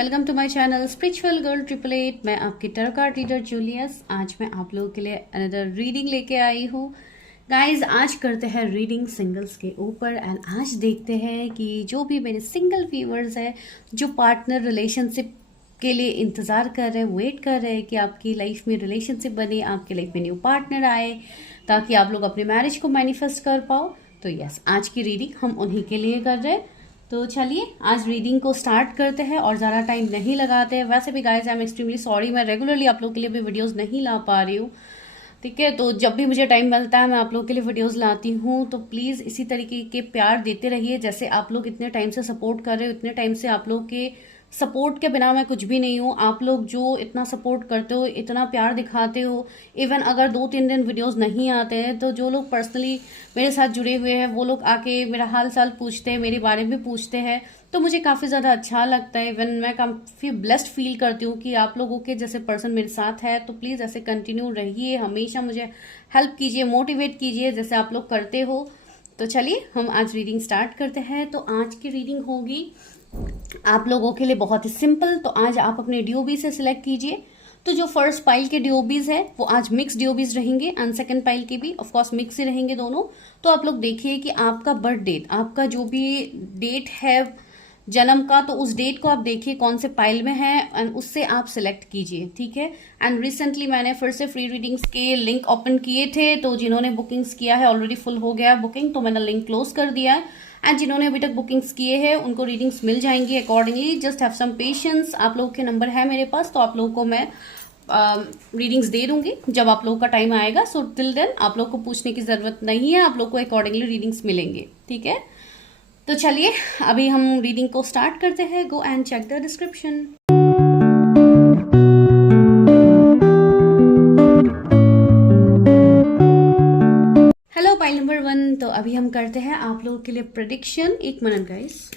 Welcome to my channel spiritual girl 888। मैं आपकी tarot card reader Julius. आज मैं आप लोगों के लिए अनदर रीडिंग लेके आई हूँ। गाइज, आज करते हैं रीडिंग सिंगल्स के ऊपर एंड आज देखते हैं कि जो भी मेरे सिंगल व्यूअर्स हैं जो पार्टनर रिलेशनशिप के लिए इंतज़ार कर रहे हैं, वेट कर रहे हैं कि आपकी लाइफ में रिलेशनशिप बने, आपकी लाइफ में न्यू पार्टनर आए ताकि आप लोग अपने मैरिज को मैनिफेस्ट कर पाओ। तो यस, आज की रीडिंग हम उन्हीं के लिए कर रहे हैं। तो चलिए आज रीडिंग को स्टार्ट करते हैं और ज़्यादा टाइम नहीं लगाते हैं। वैसे भी guys I am extremely sorry, मैं रेगुलरली आप लोग के लिए भी वीडियोस नहीं ला पा रही हूँ। ठीक है, तो जब भी मुझे टाइम मिलता है मैं आप लोग के लिए वीडियोस लाती हूँ। तो प्लीज़ इसी तरीके के प्यार देते रहिए। जैसे आप लोग इतने टाइम से सपोर्ट कर रहे हो, इतने टाइम से आप लोग के सपोर्ट के बिना मैं कुछ भी नहीं हूँ। आप लोग जो इतना सपोर्ट करते हो, इतना प्यार दिखाते हो, इवन अगर 2-3 दिन वीडियोस नहीं आते हैं तो जो लोग पर्सनली मेरे साथ जुड़े हुए हैं वो लोग आके मेरा हाल चाल पूछते हैं, मेरे बारे में पूछते हैं, तो मुझे काफ़ी ज़्यादा अच्छा लगता है। इवन मैं काफ़ी ब्लेस्ड फील करती हूँ कि आप लोगों के जैसे पर्सन मेरे साथ है। तो प्लीज़ ऐसे कंटिन्यू रहिए, हमेशा मुझे हेल्प कीजिए, मोटिवेट कीजिए जैसे आप लोग करते हो। तो चलिए हम आज रीडिंग स्टार्ट करते हैं। तो आज की रीडिंग होगी आप लोगों के लिए बहुत ही सिंपल। तो आज आप अपने डीओबी से सिलेक्ट कीजिए। तो जो फर्स्ट पाइल के डीओबीज है वो आज मिक्स डीओबीज रहेंगे एंड सेकंड पाइल के भी ऑफ कोर्स मिक्स ही रहेंगे दोनों। तो आप लोग देखिए कि आपका बर्थ डेट, आपका जो भी डेट है जन्म का, तो उस डेट को आप देखिए कौन से पाइल में है एंड उससे आप सिलेक्ट कीजिए। ठीक है, एंड रिसेंटली मैंने फिर से फ्री रीडिंग्स के लिंक ओपन किए थे, तो जिन्होंने बुकिंग्स किया है ऑलरेडी फुल हो गया है बुकिंग, तो मैंने लिंक क्लोज कर दिया है। एंड जिन्होंने अभी तक बुकिंग्स किए हैं उनको रीडिंग्स मिल जाएंगी accordingly. Just have some patience. आप लोगों के नंबर है मेरे पास, तो आप लोगों को मैं रीडिंग्स दे दूंगी जब आप लोगों का टाइम आएगा। सो टिल देन आप लोग को पूछने की जरूरत नहीं है, आप लोग को अकॉर्डिंगली रीडिंग्स मिलेंगे। ठीक है, तो चलिए अभी हम रीडिंग को स्टार्ट करते हैं। Go and check the description. Hello pile number 1। तो अभी हम करते हैं आप लोगों के लिए प्रेडिक्शन। एक मिनट गाइस।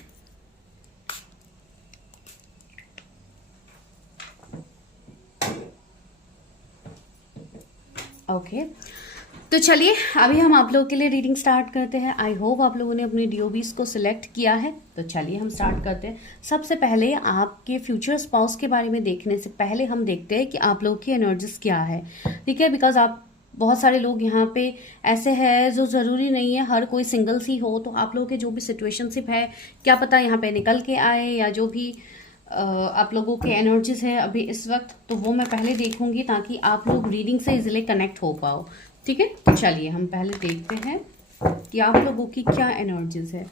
ओके, तो चलिए अभी हम आप लोगों के लिए रीडिंग स्टार्ट करते हैं। आई होप आप लोगों ने अपने डीओबीज को सिलेक्ट किया है। तो चलिए हम स्टार्ट करते हैं। सबसे पहले आपके फ्यूचर स्पाउस के बारे में देखने से पहले हम देखते हैं कि आप लोगों की एनर्जीज क्या है। ठीक है, बिकॉज आप बहुत सारे लोग यहाँ पे ऐसे हैं जो ज़रूरी नहीं है हर कोई सिंगल्स ही हो। तो आप लोगों के जो भी सिचुएशनशिप है, क्या पता यहाँ पे निकल के आए, या जो भी आप लोगों के एनर्जीज है अभी इस वक्त, तो वो मैं पहले देखूंगी ताकि आप लोग रीडिंग से इजिली कनेक्ट हो पाओ। ठीक है, तो चलिए हम पहले देखते हैं कि आप लोगों की क्या एनर्जीज है।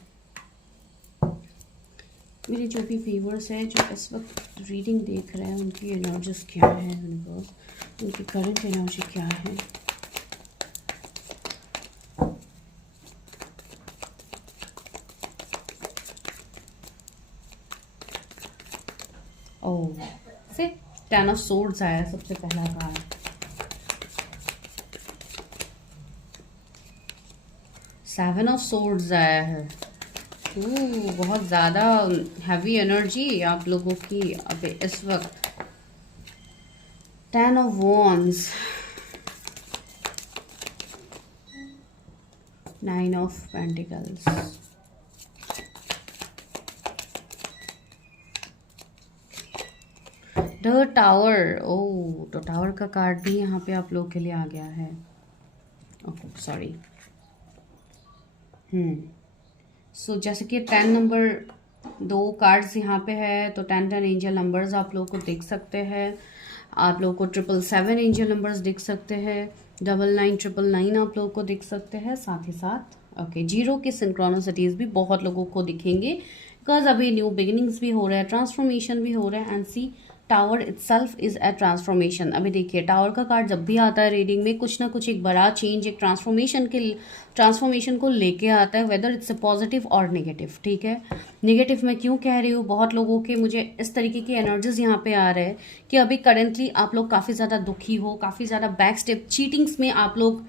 मेरे जो भी व्यूअर्स हैं जो इस वक्त रीडिंग देख रहे हैं उनकी एनर्जीज क्या है, उनकी करंट एनर्जी क्या है। ओह, से 10 ऑफ सोर्ड्स आया सबसे पहला कार्ड। 7 ऑफ सोर्ड्स आया है। बहुत ज़्यादा हैवी एनर्जी आप लोगों की अभी इस वक्त। 10 of wands, 9 of pentacles, the tower. Oh, तो टावर का कार्ड भी यहाँ पे आप लोगों के लिए आ गया है। Okay sorry. सो जैसे कि 10 नंबर 2 कार्ड्स यहाँ पे है, तो 10 एंजल नंबर्स आप लोग को दिख सकते हैं। आप लोग को 777 एंजल नंबर्स दिख सकते हैं। 9999 आप लोगों को दिख सकते हैं। साथ ही साथ ओके 0 के सिंक्रोनिसिटीज भी बहुत लोगों को दिखेंगे, बिकॉज अभी न्यू बिगिनिंग्स भी हो रहा है, ट्रांसफॉर्मेशन भी हो रहा है। And see tower itself is a transformation. अभी देखिए टावर का कार्ड जब भी आता है रीडिंग में कुछ ना कुछ एक बड़ा चेंज, एक ट्रांसफॉर्मेशन को लेके आता है, वेदर इट्स अ पॉजिटिव और नेगेटिव। ठीक है, नेगेटिव मैं क्यों कह रही हूँ, बहुत लोगों के मुझे इस तरीके की एनर्जीज यहाँ पे आ रहे हैं कि अभी करेंटली आप लोग काफ़ी ज़्यादा दुखी हो, काफ़ी ज़्यादा बैक स्टेप चीटिंग्स में आप लोग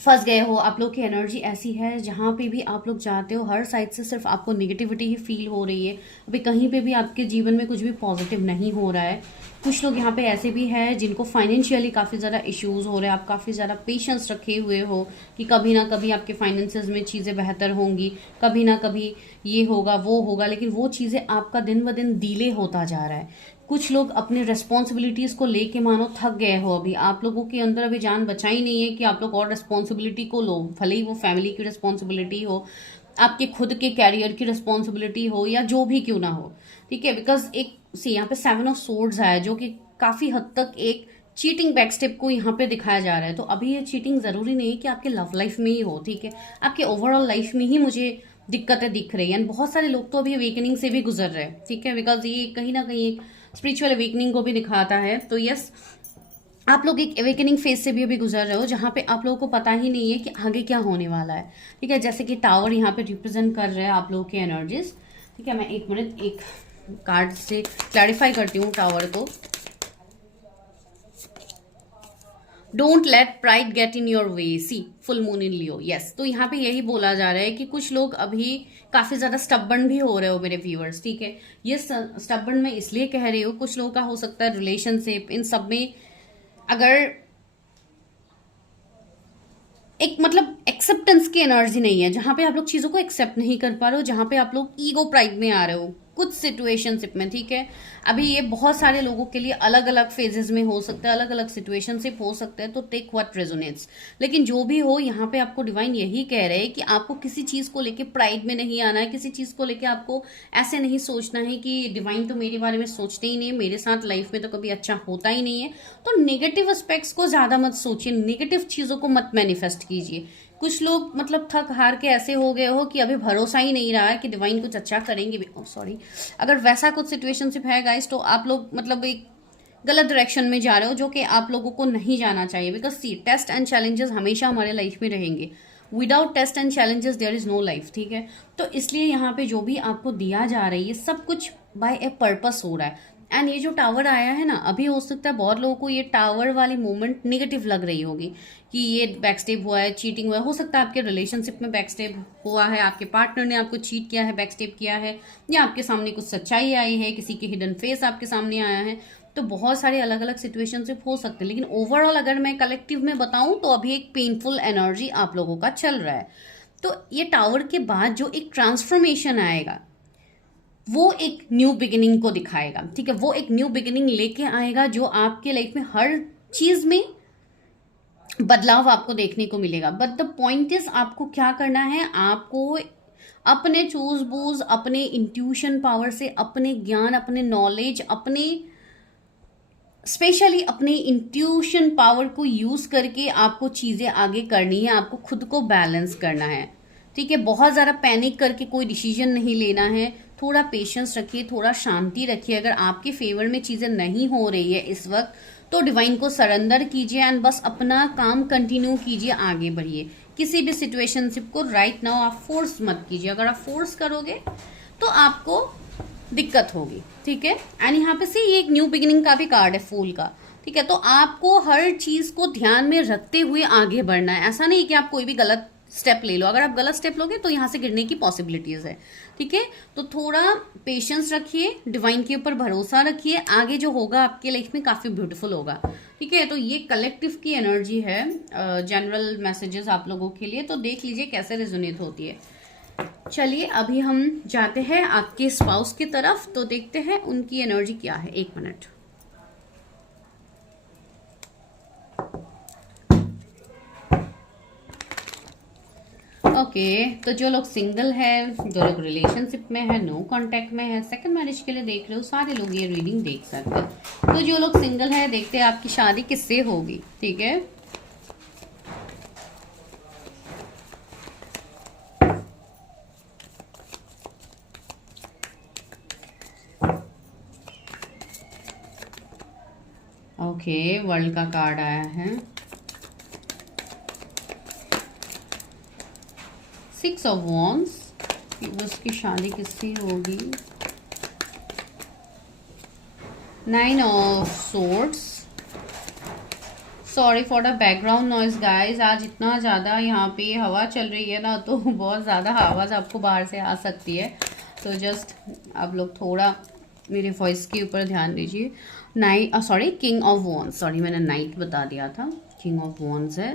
फंस गए हो। आप लोग की एनर्जी ऐसी है जहाँ पे भी आप लोग जाते हो हर साइड से सिर्फ आपको नेगेटिविटी ही फील हो रही है। अभी कहीं पे भी आपके जीवन में कुछ भी पॉजिटिव नहीं हो रहा है। कुछ लोग यहाँ पे ऐसे भी हैं जिनको फाइनेंशियली काफ़ी ज़्यादा इश्यूज हो रहे हैं, आप काफ़ी ज़्यादा पेशेंस रखे हुए हो कि कभी ना कभी आपके फाइनेंसेस में चीज़ें बेहतर होंगी, कभी ना कभी ये होगा वो होगा, लेकिन वो चीज़ें आपका दिन ब दिन डिले होता जा रहा है। कुछ लोग अपने रिस्पॉन्सिबिलिटीज़ को लेके मानो थक गए हो, अभी आप लोगों के अंदर अभी जान बचा ही नहीं है कि आप लोग और रिस्पॉन्सिबिलिटी को लो, भले ही वो फैमिली की रिस्पॉन्सिबिलिटी हो, आपके खुद के कैरियर की रिस्पॉन्सिबिलिटी हो, या जो भी क्यों ना हो, ठीक है। बिकॉज एक यहाँ पे 7 ऑफ सोर्ड्स आया जो कि काफी हद तक एक चीटिंग बैकस्टेप को यहाँ पे दिखाया जा रहा है। तो अभी ये चीटिंग जरूरी नहीं है कि आपके लव लाइफ में ही हो, ठीक है, आपके ओवरऑल लाइफ में ही मुझे दिक्कतें दिख रही है। बहुत सारे लोग तो अभी अवेकनिंग से भी गुजर रहे हैं, ठीक है, बिकॉज ये कहीं ना कहीं एक स्पिरिचुअल अवेकनिंग को भी दिखाता है। तो यस, आप लोग एक अवेकनिंग फेज से भी अभी गुजर रहे हो जहां पे आप लोगों को पता ही नहीं है कि आगे क्या होने वाला है, ठीक है। जैसे कि टावर यहाँ पे रिप्रेजेंट कर रहे हैं आप लोगों के एनर्जीज, ठीक है। मैं एक मिनट एक कार्ड से क्लैरिफाई करती हूँ टावर को। Don't let pride get in your way, see full moon in Leo, yes. तो यहाँ पे यही बोला जा रहा है कि कुछ लोग अभी काफी ज्यादा स्टबर्न भी हो रहे हो मेरे व्यूअर्स, ठीक है। ये स्टबर्न मैं इसलिए कह रही हूँ, कुछ लोगों का हो सकता है रिलेशनशिप, इन सब में अगर एक मतलब एक्सेप्टेंस की एनर्जी नहीं है, जहां पे आप लोग चीजों को एक्सेप्ट नहीं कर पा रहे हो, जहां पे आप लोग ईगो प्राइड में आ रहे हो कुछ सिचुएशनशिप में, ठीक है। अभी ये बहुत सारे लोगों के लिए अलग अलग फेजेस में हो सकता है, अलग अलग सिचुएशनशिप हो सकता है, तो टेक व्हाट रेजोनेट्स। लेकिन जो भी हो, यहाँ पे आपको डिवाइन यही कह रहे हैं कि आपको किसी चीज को लेके प्राइड में नहीं आना है, किसी चीज को लेके आपको ऐसे नहीं सोचना है कि डिवाइन तो मेरे बारे में सोचते ही नहीं है, मेरे साथ लाइफ में तो कभी अच्छा होता ही नहीं है। तो नेगेटिव एस्पेक्ट्स को ज्यादा मत सोचिए, नेगेटिव चीजों को मत मैनिफेस्ट कीजिए। कुछ लोग मतलब थक हार के ऐसे हो गए हो कि अभी भरोसा ही नहीं रहा है कि डिवाइन कुछ अच्छा करेंगे भी। सॉरी, अगर वैसा कुछ सिचुएशनशिप है गाइस, तो आप लोग मतलब एक गलत डायरेक्शन में जा रहे हो, जो कि आप लोगों को नहीं जाना चाहिए। Because see, test and challenges हमेशा हमारे लाइफ में रहेंगे, without test and challenges there is no life, ठीक है। तो इसलिए यहाँ पे जो भी आपको दिया जा रहा है, ये सब कुछ बाय ए पर्पस हो रहा है। एंड ये जो टावर आया है ना, अभी हो सकता है बहुत लोगों को ये टावर वाली मूवमेंट निगेटिव लग रही होगी कि ये बैकस्टेप हुआ है, चीटिंग हुआ है। हो सकता है आपके रिलेशनशिप में बैकस्टेप हुआ है, आपके पार्टनर ने आपको चीट किया है, बैकस्टेप किया है, या आपके सामने कुछ सच्चाई आई है, किसी के हिडन फेस आपके सामने आया है। तो बहुत सारे अलग अलग सिचुएशनशिप हो सकते हैं, लेकिन ओवरऑल अगर मैं कलेक्टिव में बताऊं तो अभी एक पेनफुल एनर्जी आप लोगों का चल रहा है। तो ये टावर के बाद जो एक ट्रांसफॉर्मेशन आएगा, वो एक न्यू बिगिनिंग को दिखाएगा, ठीक है। वो एक न्यू बिगिनिंग लेके आएगा जो आपके लाइफ में हर चीज में बदलाव आपको देखने को मिलेगा। बट द पॉइंट इज, आपको क्या करना है, आपको अपने चूज बूज, अपने इंट्यूशन पावर से, अपने ज्ञान, अपने नॉलेज, अपने स्पेशली अपने इंट्यूशन पावर को यूज करके आपको चीजें आगे करनी है, आपको खुद को बैलेंस करना है, ठीक है। बहुत ज्यादा पैनिक करके कोई डिसीजन नहीं लेना है, थोड़ा पेशेंस रखिए, थोड़ा शांति रखिए। अगर आपके फेवर में चीजें नहीं हो रही है इस वक्त, तो डिवाइन को सरेंडर कीजिए एंड बस अपना काम कंटिन्यू कीजिए, आगे बढ़िए। किसी भी सिचुएशनशिप को राइट नाउ आप फोर्स मत कीजिए। अगर आप फोर्स करोगे तो आपको दिक्कत होगी, ठीक है। एंड यहाँ पे से ये एक न्यू बिगिनिंग का भी कार्ड है, फूल का, ठीक है। तो आपको हर चीज को ध्यान में रखते हुए आगे बढ़ना है। ऐसा नहीं कि आप कोई भी गलत स्टेप ले लो, अगर आप गलत स्टेप लोगे तो यहाँ से गिरने की पॉसिबिलिटीज है, ठीक है। तो थोड़ा पेशेंस रखिए, डिवाइन के ऊपर भरोसा रखिए, आगे जो होगा आपके लाइफ में काफी ब्यूटीफुल होगा, ठीक है। तो ये कलेक्टिव की एनर्जी है, जनरल मैसेजेस आप लोगों के लिए। तो देख लीजिए कैसे रेजोनेट होती है। चलिए अभी हम जाते हैं आपके स्पाउस की तरफ, तो देखते हैं उनकी एनर्जी क्या है। एक मिनट। ओके, तो जो लोग सिंगल है, जो लोग रिलेशनशिप में है, नो कांटेक्ट में है, सेकंड मैरिज के लिए देख रहे हो, सारे लोग ये रीडिंग देख सकते हैं। तो जो लोग सिंगल है, देखते हैं आपकी शादी किससे होगी, ठीक है। ओके, वर्ल्ड का कार्ड आया है, 6 ऑफ वॉन्ड्स, उसकी शादी किससे होगी, 9 of swords. Sorry for the background noise guys, आज इतना ज़्यादा यहाँ पे हवा चल रही है ना, तो बहुत ज़्यादा आवाज़ आपको बाहर से आ सकती है। तो जस्ट आप लोग थोड़ा मेरे वॉइस के ऊपर ध्यान दीजिए। Night, sorry, king of wands, sorry मैंने नाइट बता दिया था, किंग ऑफ वॉन्स है।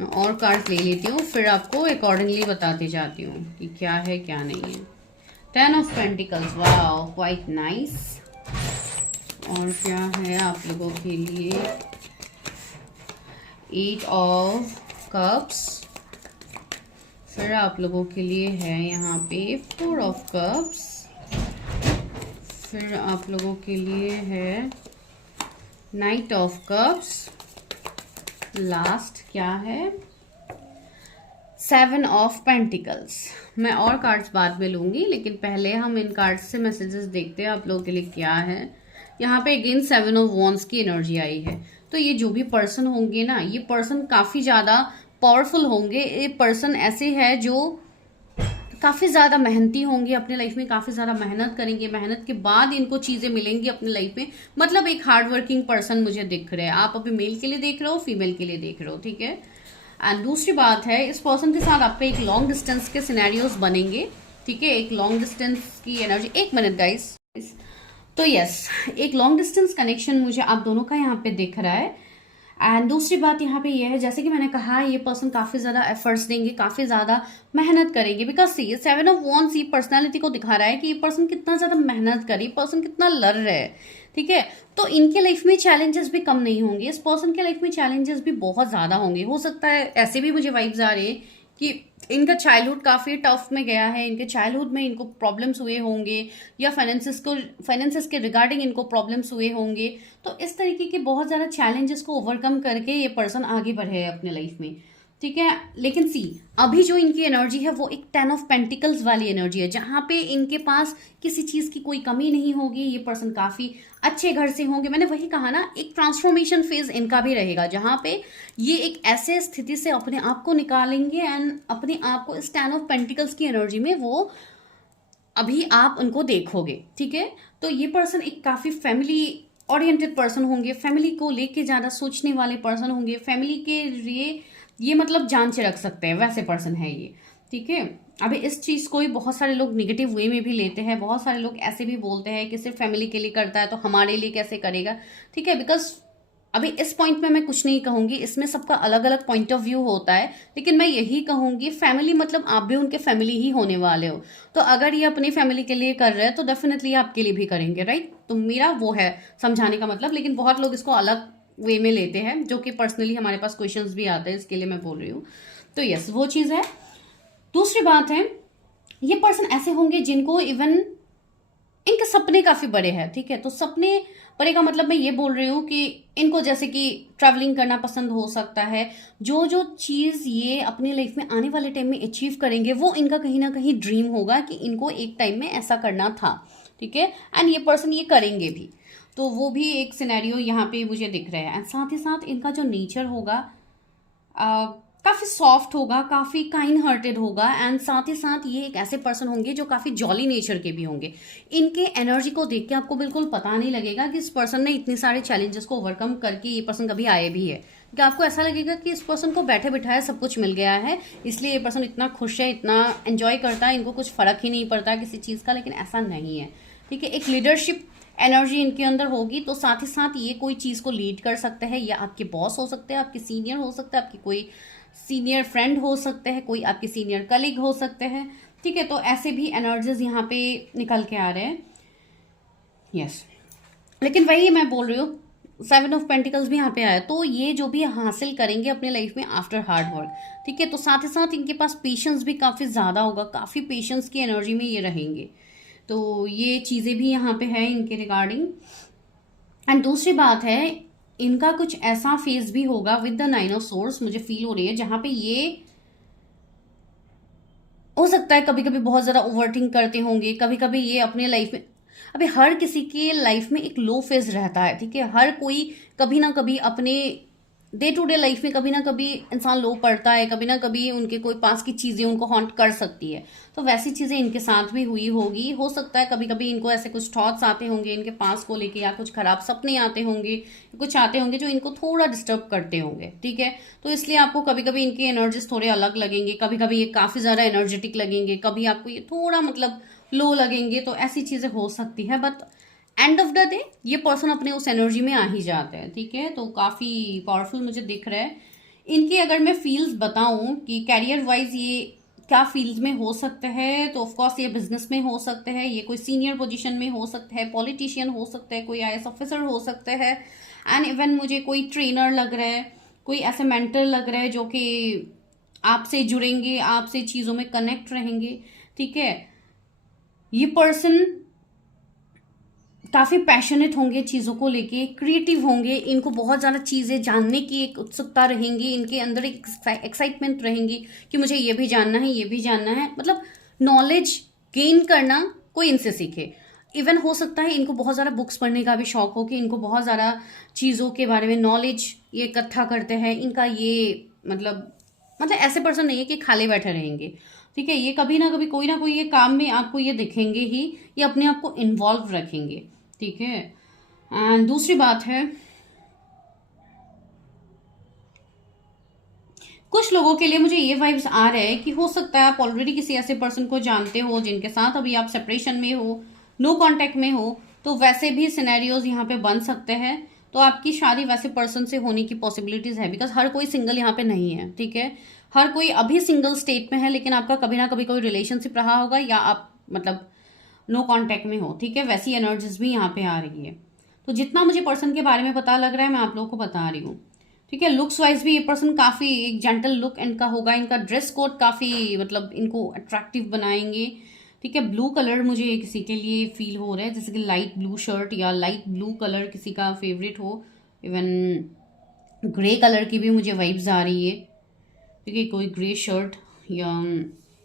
मैं और कार्ड ले लेती हूँ, फिर आपको अकॉर्डिंगली बताती जाती हूँ कि क्या है क्या नहीं है। 10 of pentacles, wow quite nice. और क्या है आप लोगों के लिए? 8 ऑफ कप्स, फिर आप लोगों के लिए है यहाँ पे 4 ऑफ कप्स, फिर आप लोगों के लिए है नाइट ऑफ कप्स, लास्ट क्या है? 7 ऑफ पेंटिकल्स। मैं और कार्ड्स बाद में लूंगी, लेकिन पहले हम इन कार्ड्स से मैसेजेस देखते हैं आप लोगों के लिए क्या है। यहाँ पे अगेन 7 ऑफ वॉन्ड्स की एनर्जी आई है। तो ये जो भी पर्सन होंगे ना, ये पर्सन काफी ज्यादा पावरफुल होंगे। ये पर्सन ऐसे है जो काफी ज्यादा मेहनती होंगे, अपने लाइफ में काफी ज्यादा मेहनत करेंगे, मेहनत के बाद इनको चीजें मिलेंगी अपने लाइफ में। मतलब एक हार्ड वर्किंग पर्सन मुझे दिख रहे हैं। आप अभी मेल के लिए देख रहे हो, फीमेल के लिए देख रहे हो, ठीक है। एंड दूसरी बात है, इस पर्सन के साथ आपके एक लॉन्ग डिस्टेंस के सिनेरियोज बनेंगे, ठीक है। एक लॉन्ग डिस्टेंस की एनर्जी, एक मिनट गाइस। तो यस, एक लॉन्ग डिस्टेंस कनेक्शन मुझे आप दोनों का यहाँ पे दिख रहा है। एंड दूसरी बात यहाँ पे ये है, जैसे कि मैंने कहा, ये पर्सन काफी ज्यादा एफर्ट्स देंगे, काफी ज्यादा मेहनत करेंगे। बिकॉज सी 7 ऑफ वॉन्ड्स ये पर्सनालिटी को दिखा रहा है कि ये पर्सन कितना ज्यादा मेहनत करे, पर्सन कितना लड़ रहा है, ठीक है। तो इनके लाइफ में चैलेंजेस भी कम नहीं होंगे, इस पर्सन के लाइफ में चैलेंजेस भी बहुत ज्यादा होंगे। हो सकता है ऐसे भी मुझे वाइब्स आ रहे हैं कि इनका चाइल्डहुड काफी टफ में गया है, इनके चाइल्डहुड में इनको प्रॉब्लम्स हुए होंगे, या फाइनेंसिस के रिगार्डिंग इनको प्रॉब्लम्स हुए होंगे। तो इस तरीके के बहुत ज्यादा चैलेंजेस को ओवरकम करके ये पर्सन आगे बढ़े है अपने लाइफ में, ठीक है। लेकिन सी, अभी जो इनकी एनर्जी है वो एक 10 ऑफ पेंटिकल्स वाली एनर्जी है, जहां पे इनके पास किसी चीज की कोई कमी नहीं होगी। ये पर्सन काफी अच्छे घर से होंगे। मैंने वही कहा ना, एक ट्रांसफॉर्मेशन फेज इनका भी रहेगा, जहां पे ये एक ऐसे स्थिति से अपने आप को निकालेंगे एंड अपने आप को इस 10 ऑफ पेंटिकल्स की एनर्जी में वो अभी आप उनको देखोगे, ठीक है। तो ये पर्सन एक काफी फैमिली ओरिएंटेड पर्सन होंगे, फैमिली को लेके ज्यादा सोचने वाले पर्सन होंगे, फैमिली के लिए ये मतलब जान से रख सकते हैं, वैसे पर्सन है ये, ठीक है। अभी इस चीज को ही बहुत सारे लोग निगेटिव वे में भी लेते हैं, बहुत सारे लोग ऐसे भी बोलते हैं कि सिर्फ फैमिली के लिए करता है तो हमारे लिए कैसे करेगा, ठीक है। बिकॉज अभी इस पॉइंट में मैं कुछ नहीं कहूंगी, इसमें सबका अलग अलग पॉइंट ऑफ व्यू होता है, लेकिन मैं यही कहूंगी फैमिली मतलब आप भी उनके फैमिली ही होने वाले हो। तो अगर ये अपनी फैमिली के लिए कर रहे हैं तो डेफिनेटली आपके लिए भी करेंगे, राइट। तो मेरा वो है समझाने का मतलब, लेकिन बहुत लोग इसको अलग वे में लेते हैं, जो कि पर्सनली हमारे पास क्वेश्चंस भी आते हैं, इसके लिए मैं बोल रही हूँ। तो यस, वो चीज है। दूसरी बात है, ये पर्सन ऐसे होंगे जिनको इवन इनके सपने काफी बड़े हैं, ठीक है। तो सपने बड़े का मतलब मैं ये बोल रही हूँ कि इनको जैसे कि ट्रैवलिंग करना पसंद हो सकता है। जो जो चीज ये अपनी लाइफ में आने वाले टाइम में अचीव करेंगे, वो इनका कहीं ना कहीं ड्रीम होगा कि इनको एक टाइम में ऐसा करना था, ठीक है। एंड ये पर्सन ये करेंगे भी। तो वो भी एक सिनेरियो यहाँ पे मुझे दिख रहा है। एंड साथ ही साथ इनका जो नेचर होगा काफी सॉफ्ट होगा, काफी काइंड हार्टेड होगा। एंड साथ ही साथ ये एक ऐसे पर्सन होंगे जो काफी जॉली नेचर के भी होंगे। इनके एनर्जी को देख के आपको बिल्कुल पता नहीं लगेगा कि इस पर्सन ने इतने सारे चैलेंजेस को ओवरकम करके ये पर्सन कभी आए भी है, कि आपको ऐसा लगेगा कि इस पर्सन को बैठे बिठाए सब कुछ मिल गया है, इसलिए ये पर्सन इतना खुश है, इतना एंजॉय करता है, इनको कुछ फर्क ही नहीं पड़ता किसी चीज का। लेकिन ऐसा नहीं है, ठीक है। एक लीडरशिप एनर्जी इनके अंदर होगी। तो साथ ही साथ ये कोई चीज को लीड कर सकते हैं, या आपके बॉस हो सकते हैं, आपके सीनियर हो सकते हैं, आपकी कोई सीनियर फ्रेंड हो सकते हैं, कोई आपके सीनियर कलीग हो सकते हैं, ठीक है। तो ऐसे भी एनर्जीज यहाँ पे निकल के आ रहे हैं, यस। लेकिन वही मैं बोल रही हूँ, 7 ऑफ पेंटिकल्स भी यहाँ पे आया। तो ये जो भी हासिल करेंगे अपने लाइफ में आफ्टर हार्ड वर्क, ठीक है। तो साथ ही साथ इनके पास पेशेंस भी काफी ज्यादा होगा, काफी पेशेंस की एनर्जी में ये रहेंगे। तो ये चीजें भी यहाँ पे है इनके रिगार्डिंग। एंड दूसरी बात है, इनका कुछ ऐसा फेज भी होगा विद द 9 ऑफ सोर्स, मुझे फील हो रही है, जहां पे ये हो सकता है कभी कभी बहुत ज्यादा ओवरथिंक करते होंगे। कभी कभी ये अपने लाइफ में, अभी हर किसी के लाइफ में एक लो फेज रहता है, ठीक है। हर कोई कभी ना कभी अपने डे टू डे लाइफ में कभी ना कभी इंसान लो पड़ता है, कभी ना कभी उनके कोई पास की चीजें उनको हॉन्ट कर सकती है। तो वैसी चीजें इनके साथ भी हुई होगी। हो सकता है कभी कभी इनको ऐसे कुछ थॉट्स आते होंगे इनके पास को लेके, या कुछ खराब सपने आते होंगे, कुछ आते होंगे जो इनको थोड़ा डिस्टर्ब करते होंगे, ठीक है। तो इसलिए आपको कभी कभी इनकी एनर्जीज थोड़े अलग लगेंगे, कभी कभी ये काफी ज्यादा एनर्जेटिक लगेंगे, कभी आपको ये थोड़ा मतलब लो लगेंगे, तो ऐसी चीजें हो सकती है। But end of the day ये पर्सन अपने उस एनर्जी में आ ही जाते हैं, ठीक है। तो काफी पावरफुल मुझे दिख रहा है इनकी। अगर मैं फील्ड्स बताऊं कि कैरियर वाइज ये क्या फील्ड में हो सकते हैं, तो ऑफकोर्स ये बिजनेस में हो सकते हैं, ये कोई सीनियर पोजीशन में हो सकता है, पॉलिटिशियन हो सकता है, कोई आईएएस ऑफिसर हो सकते हैं, एंड इवन मुझे कोई ट्रेनर लग रहा है, कोई ऐसे मेंटर लग रहा है जो कि आपसे जुड़ेंगे, आपसे चीजों में कनेक्ट रहेंगे, ठीक है। ये पर्सन काफी पैशनेट होंगे चीजों को लेके, क्रिएटिव होंगे, इनको बहुत ज्यादा चीजें जानने की एक उत्सुकता रहेंगी, इनके अंदर एक एक्साइटमेंट रहेंगी कि मुझे ये भी जानना है, ये भी जानना है। मतलब नॉलेज गेन करना कोई इनसे सीखे। इवन हो सकता है इनको बहुत ज़्यादा बुक्स पढ़ने का भी शौक हो, कि इनको बहुत ज़्यादा चीज़ों के बारे में नॉलेज ये इकट्ठा करते हैं। इनका ये मतलब ऐसे पर्सन नहीं है कि खाली बैठे रहेंगे, ठीक है। ये कभी ना कभी कोई ना कोई ये काम में आपको ये दिखेंगे ही, ये अपने आप को इन्वॉल्व रखेंगे, ठीक है। एंड दूसरी बात है, कुछ लोगों के लिए मुझे ये वाइब्स आ रहे हैं कि हो सकता है आप ऑलरेडी किसी ऐसे पर्सन को जानते हो जिनके साथ अभी आप सेपरेशन में हो, नो कांटेक्ट में हो, तो वैसे भी सिनेरियोज यहाँ पे बन सकते हैं। तो आपकी शादी वैसे पर्सन से होने की पॉसिबिलिटीज है, बिकॉज हर कोई सिंगल यहाँ पे नहीं है, ठीक है। हर कोई अभी सिंगल स्टेट में है, लेकिन आपका कभी ना कभी कोई रिलेशनशिप रहा होगा, या आप नो कांटेक्ट में हो, ठीक है। वैसी एनर्जीज भी यहाँ पे आ रही है। तो जितना मुझे पर्सन के बारे में पता लग रहा है मैं आप लोगों को बता रही हूँ, ठीक है। लुक्स वाइज भी ये पर्सन काफी एक जेंटल लुक इनका होगा, इनका ड्रेस कोड काफी इनको अट्रैक्टिव बनाएंगे, ठीक है। ब्लू कलर मुझे किसी के लिए फील हो रहा है, जैसे कि लाइट ब्लू शर्ट या लाइट ब्लू कलर किसी का फेवरेट हो। इवन ग्रे कलर की भी मुझे वाइब्स आ रही है, ठीक है। कोई ग्रे शर्ट या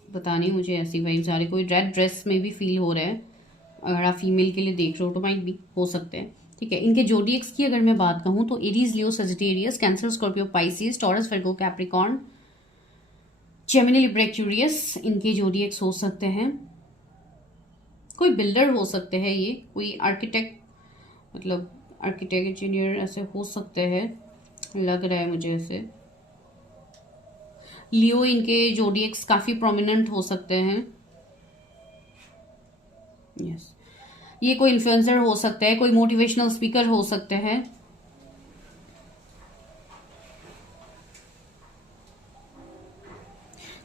पता नहीं, मुझे ऐसी वाइब्स आ रही। कोई रेड ड्रेस में भी फील हो रहा है, अगर आप फीमेल के लिए देख रहे हो तो माइट भी हो सकते हैं, ठीक है। इनके जोडिएक्स की अगर मैं बात कहूँ तो Aries, Leo, Sagittarius, Cancer, Scorpio, Pisces, Taurus, Virgo, Capricorn, Gemini, Libra, Aquarius इनके जोडिएक्स हो सकते हैं। कोई बिल्डर हो सकते हैं, ये कोई आर्किटेक्ट आर्किटेक्ट इंजीनियर ऐसे हो सकते हैं, लग रहा है मुझे ऐसे। लियो इनके जोडिएक्स काफी प्रोमिनेंट हो सकते हैं, यस। ये कोई इन्फ्लुएंसर हो सकते हैं, कोई मोटिवेशनल स्पीकर हो सकते हैं,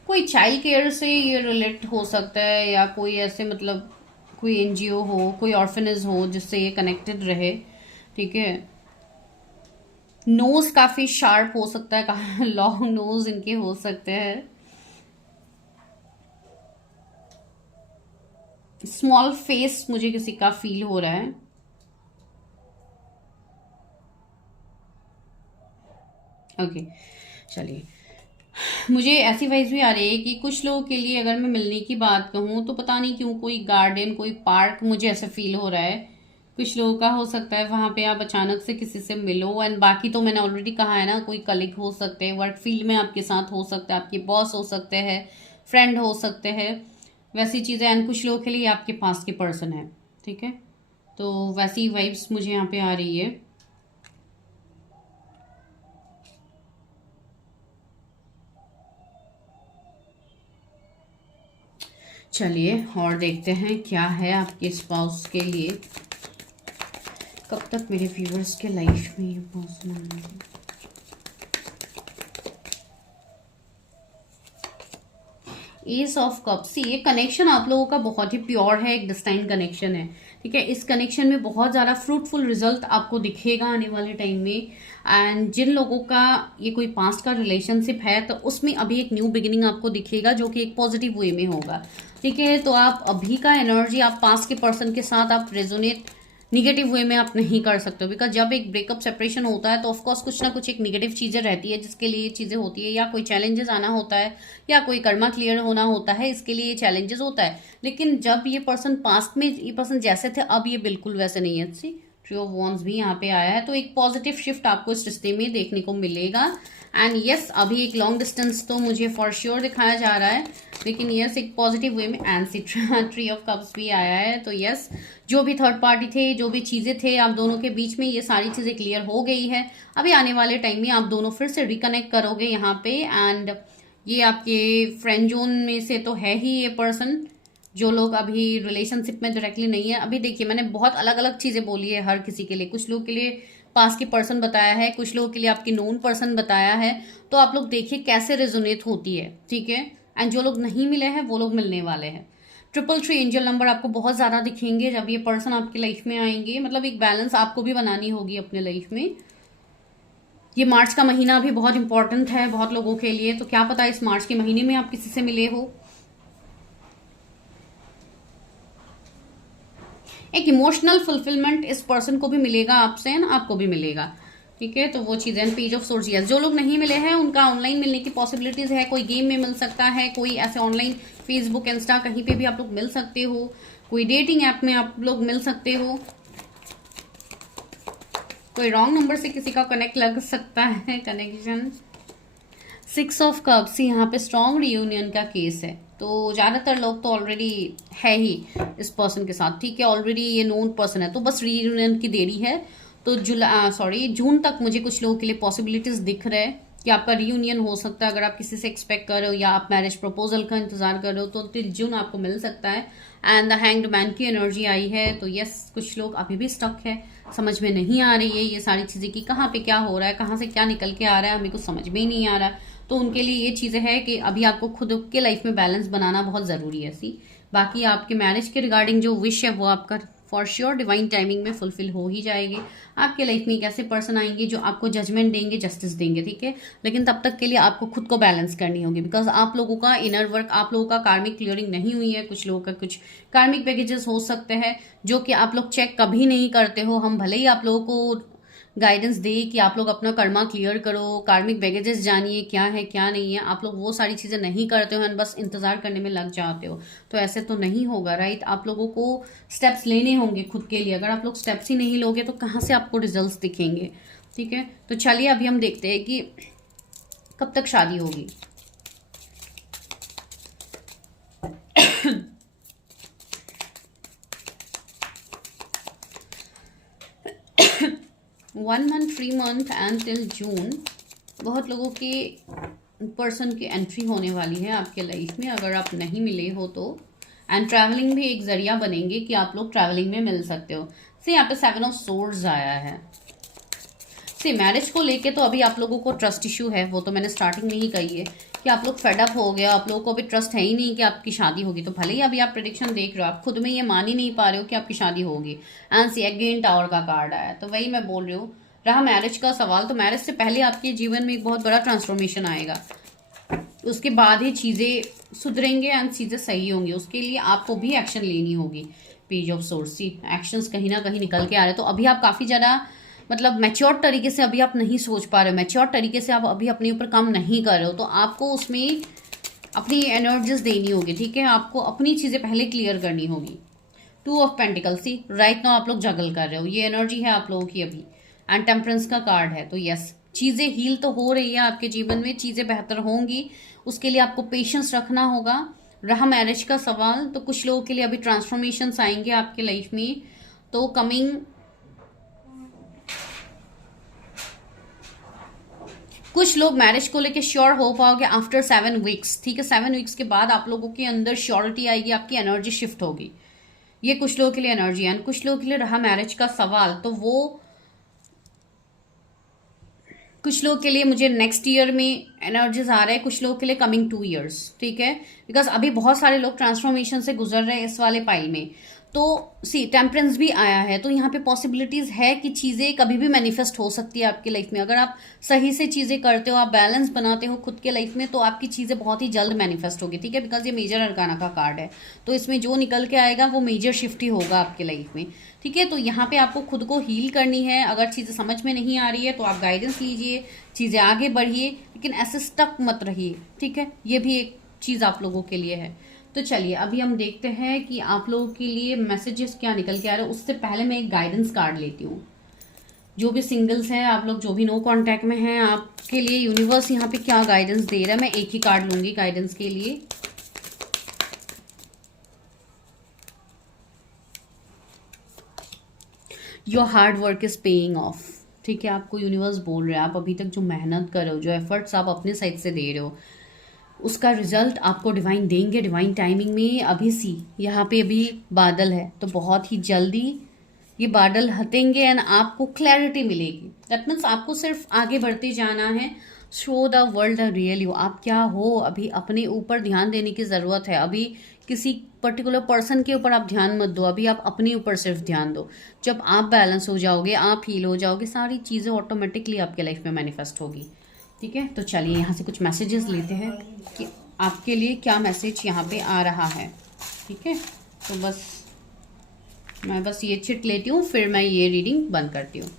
कोई चाइल्ड केयर से ये रिलेट हो सकता है, या कोई ऐसे कोई एनजीओ हो, कोई ऑर्फनेज हो जिससे ये कनेक्टेड रहे, ठीक है। नोज काफी शार्प हो सकता है, लॉन्ग नोज इनके हो सकते हैं। स्मॉल फेस मुझे किसी का फील हो रहा है, ओके। चलिए, मुझे ऐसी वाइज भी आ रही है कि कुछ लोगों के लिए अगर मैं मिलने की बात कहूँ तो पता नहीं क्यों कोई गार्डन, कोई पार्क मुझे ऐसा फील हो रहा है। कुछ लोगों का हो सकता है वहां पे आप अचानक से किसी से मिलो, एंड बाकी तो मैंने ऑलरेडी कहा है ना, कोई कलीग हो सकते हैं, वर्क फील्ड में आपके साथ हो सकता है, आपके बॉस हो सकते हैं, फ्रेंड हो सकते हैं, वैसी चीज़ें। एंड कुछ लोगों के लिए आपके पास के पर्सन है, ठीक है। तो वैसी वाइब्स मुझे यहाँ पे आ रही है। चलिए और देखते हैं क्या है आपके स्पाउस के लिए, कब तक मेरे व्यूअर्स के लाइफ में ये पर्सन है। एस ऑफ कप्स, ये कनेक्शन आप लोगों का बहुत ही प्योर है, एक डिस्टाइन कनेक्शन है, ठीक है। इस कनेक्शन में बहुत ज़्यादा फ्रूटफुल रिजल्ट आपको दिखेगा आने वाले टाइम में। एंड जिन लोगों का ये कोई पास्ट का रिलेशनशिप है तो उसमें अभी एक न्यू बिगिनिंग आपको दिखेगा, जो कि एक पॉजिटिव वे में होगा, ठीक है। तो आप अभी का एनर्जी आप पास्ट के पर्सन के साथ आप रेजोनेट निगेटिव वे में आप नहीं कर सकते हो, बिकॉज जब एक ब्रेकअप सेपरेशन होता है तो ऑफकोर्स कुछ ना कुछ एक निगेटिव चीजें रहती है जिसके लिए चीजें होती है, या कोई चैलेंजेस आना होता है, या कोई कर्मा क्लियर होना होता है, इसके लिए चैलेंजेस होता है। लेकिन जब ये पर्सन पास्ट में, ये पर्सन जैसे थे अब ये बिल्कुल वैसे नहीं है। सी ट्री ऑफ वॉन्ड्स भी यहाँ पे आया है, तो एक पॉजिटिव शिफ्ट आपको इस रिश्ते में देखने को मिलेगा। एंड यस, अभी एक लॉन्ग डिस्टेंस तो मुझे फॉर श्योर दिखाया जा रहा है, लेकिन यस एक पॉजिटिव वे में। एंड ट्री ऑफ कप्स भी आया है, तो यस जो भी थर्ड पार्टी थे, जो भी चीजें थे आप दोनों के बीच में, ये सारी चीजें क्लियर हो गई है। अभी आने वाले टाइम में आप दोनों फिर से रिकनेक्ट करोगे यहाँ पे। एंड ये आपके फ्रेंड जोन में से तो है ही ये पर्सन, जो लोग अभी रिलेशनशिप में डायरेक्टली नहीं है, अभी देखिए मैंने बहुत अलग अलग चीजें बोली है हर किसी के लिए। कुछ लोग के लिए पास की पर्सन बताया है, कुछ लोगों के लिए आपकी नोन पर्सन बताया है। तो आप लोग देखिए कैसे रेजोनेट होती है, ठीक है। एंड जो लोग नहीं मिले हैं वो लोग मिलने वाले हैं। 333 एंजल नंबर आपको बहुत ज्यादा दिखेंगे जब ये पर्सन आपकी लाइफ में आएंगे। मतलब एक बैलेंस आपको भी बनानी होगी अपने लाइफ में। ये मार्च का महीना भी बहुत इंपॉर्टेंट है बहुत लोगों के लिए। तो क्या पता इस मार्च के महीने में आप किसी से मिले हो। एक इमोशनल फुलफिलमेंट इस पर्सन को भी मिलेगा आपसे एंड आपको भी मिलेगा, ठीक है। तो वो चीजें पेज ऑफ सोर्स, यस। जो लोग नहीं मिले हैं उनका ऑनलाइन मिलने की पॉसिबिलिटीज है। कोई गेम में मिल सकता है, कोई ऐसे ऑनलाइन फेसबुक इंस्टा कहीं पे भी आप लोग मिल सकते हो, कोई डेटिंग ऐप में आप लोग मिल सकते हो, कोई रॉन्ग नंबर से किसी का कनेक्ट लग सकता है, कनेक्शन। 6 ऑफ कप्स, यहाँ पे स्ट्रॉन्ग रियूनियन का केस है। तो ज्यादातर लोग तो ऑलरेडी है ही इस पर्सन के साथ, ठीक है। ऑलरेडी ये नोन पर्सन है, तो बस रीयूनियन की देरी है। तो जून तक मुझे कुछ लोगों के लिए पॉसिबिलिटीज दिख रहे हैं कि आपका रियूनियन हो सकता है। अगर आप किसी से एक्सपेक्ट कर रहे हो या आप मैरिज प्रपोजल का इंतजार कर रहे हो तो टिल जून आपको मिल सकता है। एंड द हैंग्ड मैन की एनर्जी आई है। तो यस, कुछ लोग अभी भी स्टक है, समझ में नहीं आ रही है ये सारी चीजें कि कहाँ पे क्या हो रहा है, कहाँ से क्या निकल के आ रहा है, हमें कुछ समझ में ही नहीं आ रहा है। तो उनके लिए ये चीजें है कि अभी आपको खुद के लाइफ में बैलेंस बनाना बहुत जरूरी है। सी बाकी आपके मैरिज के रिगार्डिंग जो विश है वो आपका फॉर श्योर डिवाइन टाइमिंग में फुलफिल हो ही जाएगी। आपके लाइफ में एक ऐसे पर्सन आएंगे जो आपको जजमेंट देंगे, जस्टिस देंगे, ठीक है। लेकिन तब तक के लिए आपको खुद को बैलेंस करनी होगी, बिकॉज आप लोगों का इनर वर्क, आप लोगों का कार्मिक क्लियरिंग नहीं हुई है। कुछ लोगों का कुछ कार्मिक बैगेजेस हो सकते हैं जो कि आप लोग चेक कभी नहीं करते हो। हम भले ही आप लोगों को गाइडेंस दे कि आप लोग अपना कर्मा क्लियर करो, कार्मिक बैगेजेस जानिए क्या है क्या नहीं है, आप लोग वो सारी चीजें नहीं करते हो एंड बस इंतजार करने में लग जाते हो। तो ऐसे तो नहीं होगा, राइट। आप लोगों को स्टेप्स लेने होंगे खुद के लिए। अगर आप लोग स्टेप्स ही नहीं लोगे तो कहाँ से आपको रिजल्ट्स दिखेंगे, ठीक है। तो चलिए अभी हम देखते हैं कि कब तक शादी होगी। One month, 3 month and till June बहुत लोगों के पर्सन की एंट्री होने वाली है आपके लाइफ में, अगर आप नहीं मिले हो तो। एंड ट्रैवलिंग भी एक जरिया बनेंगे कि आप लोग ट्रैवलिंग में मिल सकते हो। से यहाँ पे 7 ऑफ सोर्ड्स आया है। से मैरिज को लेके तो अभी आप लोगों को ट्रस्ट इशू है, वो तो मैंने स्टार्टिंग में ही कही है कि आप लोग फेडअप हो गया, आप लोगों को अभी ट्रस्ट है ही नहीं कि आपकी शादी होगी। तो भले ही अभी आप प्रेडिक्शन देख रहे हो, आप खुद में ये मान ही नहीं पा रहे हो कि आपकी शादी होगी। एंड सी अगेन टावर का कार्ड आया। तो वही मैं बोल रही हूँ, रहा मैरिज का सवाल, तो मैरिज से पहले आपके जीवन में एक बहुत बड़ा ट्रांसफॉर्मेशन आएगा। उसके बाद ही चीजें सुधरेंगे एंड चीजें सही होंगी। उसके लिए आपको भी एक्शन लेनी होगी। पेज ऑफ सोर्स, एक्शंस कहीं ना कहीं निकल के आ रहे हैं। तो अभी आप काफी ज्यादा मतलब मैच्योर तरीके से अभी आप नहीं सोच पा रहे हो, मैच्योर तरीके से आप अभी अपने ऊपर काम नहीं कर रहे हो। तो आपको उसमें अपनी एनर्जीज देनी होगी, ठीक है। आपको अपनी चीजें पहले क्लियर करनी होगी। 2 of pentacles, see right now आप लोग जगल कर रहे हो, ये एनर्जी है आप लोगों की अभी। एंड टेम्परेंस का कार्ड है। तो यस, चीजें हील तो हो रही है आपके जीवन में, चीजें बेहतर होंगी। उसके लिए आपको पेशेंस रखना होगा। रहा मैरिज का सवाल, तो कुछ लोगों के लिए अभी ट्रांसफॉर्मेशन आएंगे आपके लाइफ में। तो कमिंग कुछ लोग मैरिज को लेके श्योर हो पाओगे आफ्टर 7 वीक्स, ठीक है। 7 वीक्स के बाद आप लोगों के अंदर श्योरिटी आएगी, आपकी एनर्जी शिफ्ट होगी। ये कुछ लोगों के लिए एनर्जी है। कुछ लोगों के लिए रहा मैरिज का सवाल, तो वो कुछ लोगों के लिए मुझे नेक्स्ट ईयर में एनर्जीज आ रहे हैं, कुछ लोगों के लिए कमिंग 2 ईयर्स, ठीक है। बिकॉज अभी बहुत सारे लोग ट्रांसफॉर्मेशन से गुजर रहे हैं इस वाले पाइल में। तो सी टेम्परेंस भी आया है। तो यहाँ पे पॉसिबिलिटीज है कि चीजें कभी भी मैनिफेस्ट हो सकती है आपकी लाइफ में। अगर आप सही से चीजें करते हो, आप बैलेंस बनाते हो खुद के लाइफ में, तो आपकी चीजें बहुत ही जल्द मैनिफेस्ट होगी, ठीक है। बिकॉज ये मेजर अरकाना का कार्ड है, तो इसमें जो निकल के आएगा वो मेजर शिफ्ट ही होगा आपके लाइफ में, ठीक है। तो यहाँ पे आपको खुद को हील करनी है। अगर चीजें समझ में नहीं आ रही है तो आप गाइडेंस लीजिए, चीजें आगे बढ़िए, लेकिन ऐसे स्टक मत रहिए, ठीक है। ये भी एक चीज आप लोगों के लिए है। तो चलिए अभी हम देखते हैं कि आप लोगों के लिए मैसेजेस क्या निकल के आ रहे हैं। उससे पहले मैं एक गाइडेंस कार्ड लेती हूँ। जो भी सिंगल्स हैं, आप लोग जो भी नो कांटेक्ट में हैं, आपके लिए यूनिवर्स यहाँ पे क्या गाइडेंस दे रहा है। मैं एक ही कार्ड लूंगी गाइडेंस के लिए। Your hard work is paying off, ठीक है। आपको यूनिवर्स बोल रहा है, आप अभी तक जो मेहनत कर रहे हो, जो एफर्ट्स आप अपने साइड से दे रहे हो, उसका रिजल्ट आपको डिवाइन देंगे डिवाइन टाइमिंग में। अभी यहाँ पे अभी बादल है तो बहुत ही जल्दी ये बादल हटेंगे एंड आपको क्लैरिटी मिलेगी। दैट मीन्स आपको सिर्फ आगे बढ़ते जाना है। Show the world the real you, आप क्या हो। अभी अपने ऊपर ध्यान देने की ज़रूरत है। अभी किसी पर्टिकुलर पर्सन के ऊपर आप ध्यान मत दो, अभी आप अपने ऊपर सिर्फ ध्यान दो। जब आप बैलेंस हो जाओगे, आप हील हो जाओगे, सारी चीज़ें ऑटोमेटिकली आपके लाइफ में मैनिफेस्ट होगी। ठीक है, तो चलिए यहाँ से कुछ मैसेजेस लेते हैं कि आपके लिए क्या मैसेज यहाँ पे आ रहा है। ठीक है, तो मैं बस ये चिट लेती हूँ, फिर मैं ये रीडिंग बंद करती हूँ।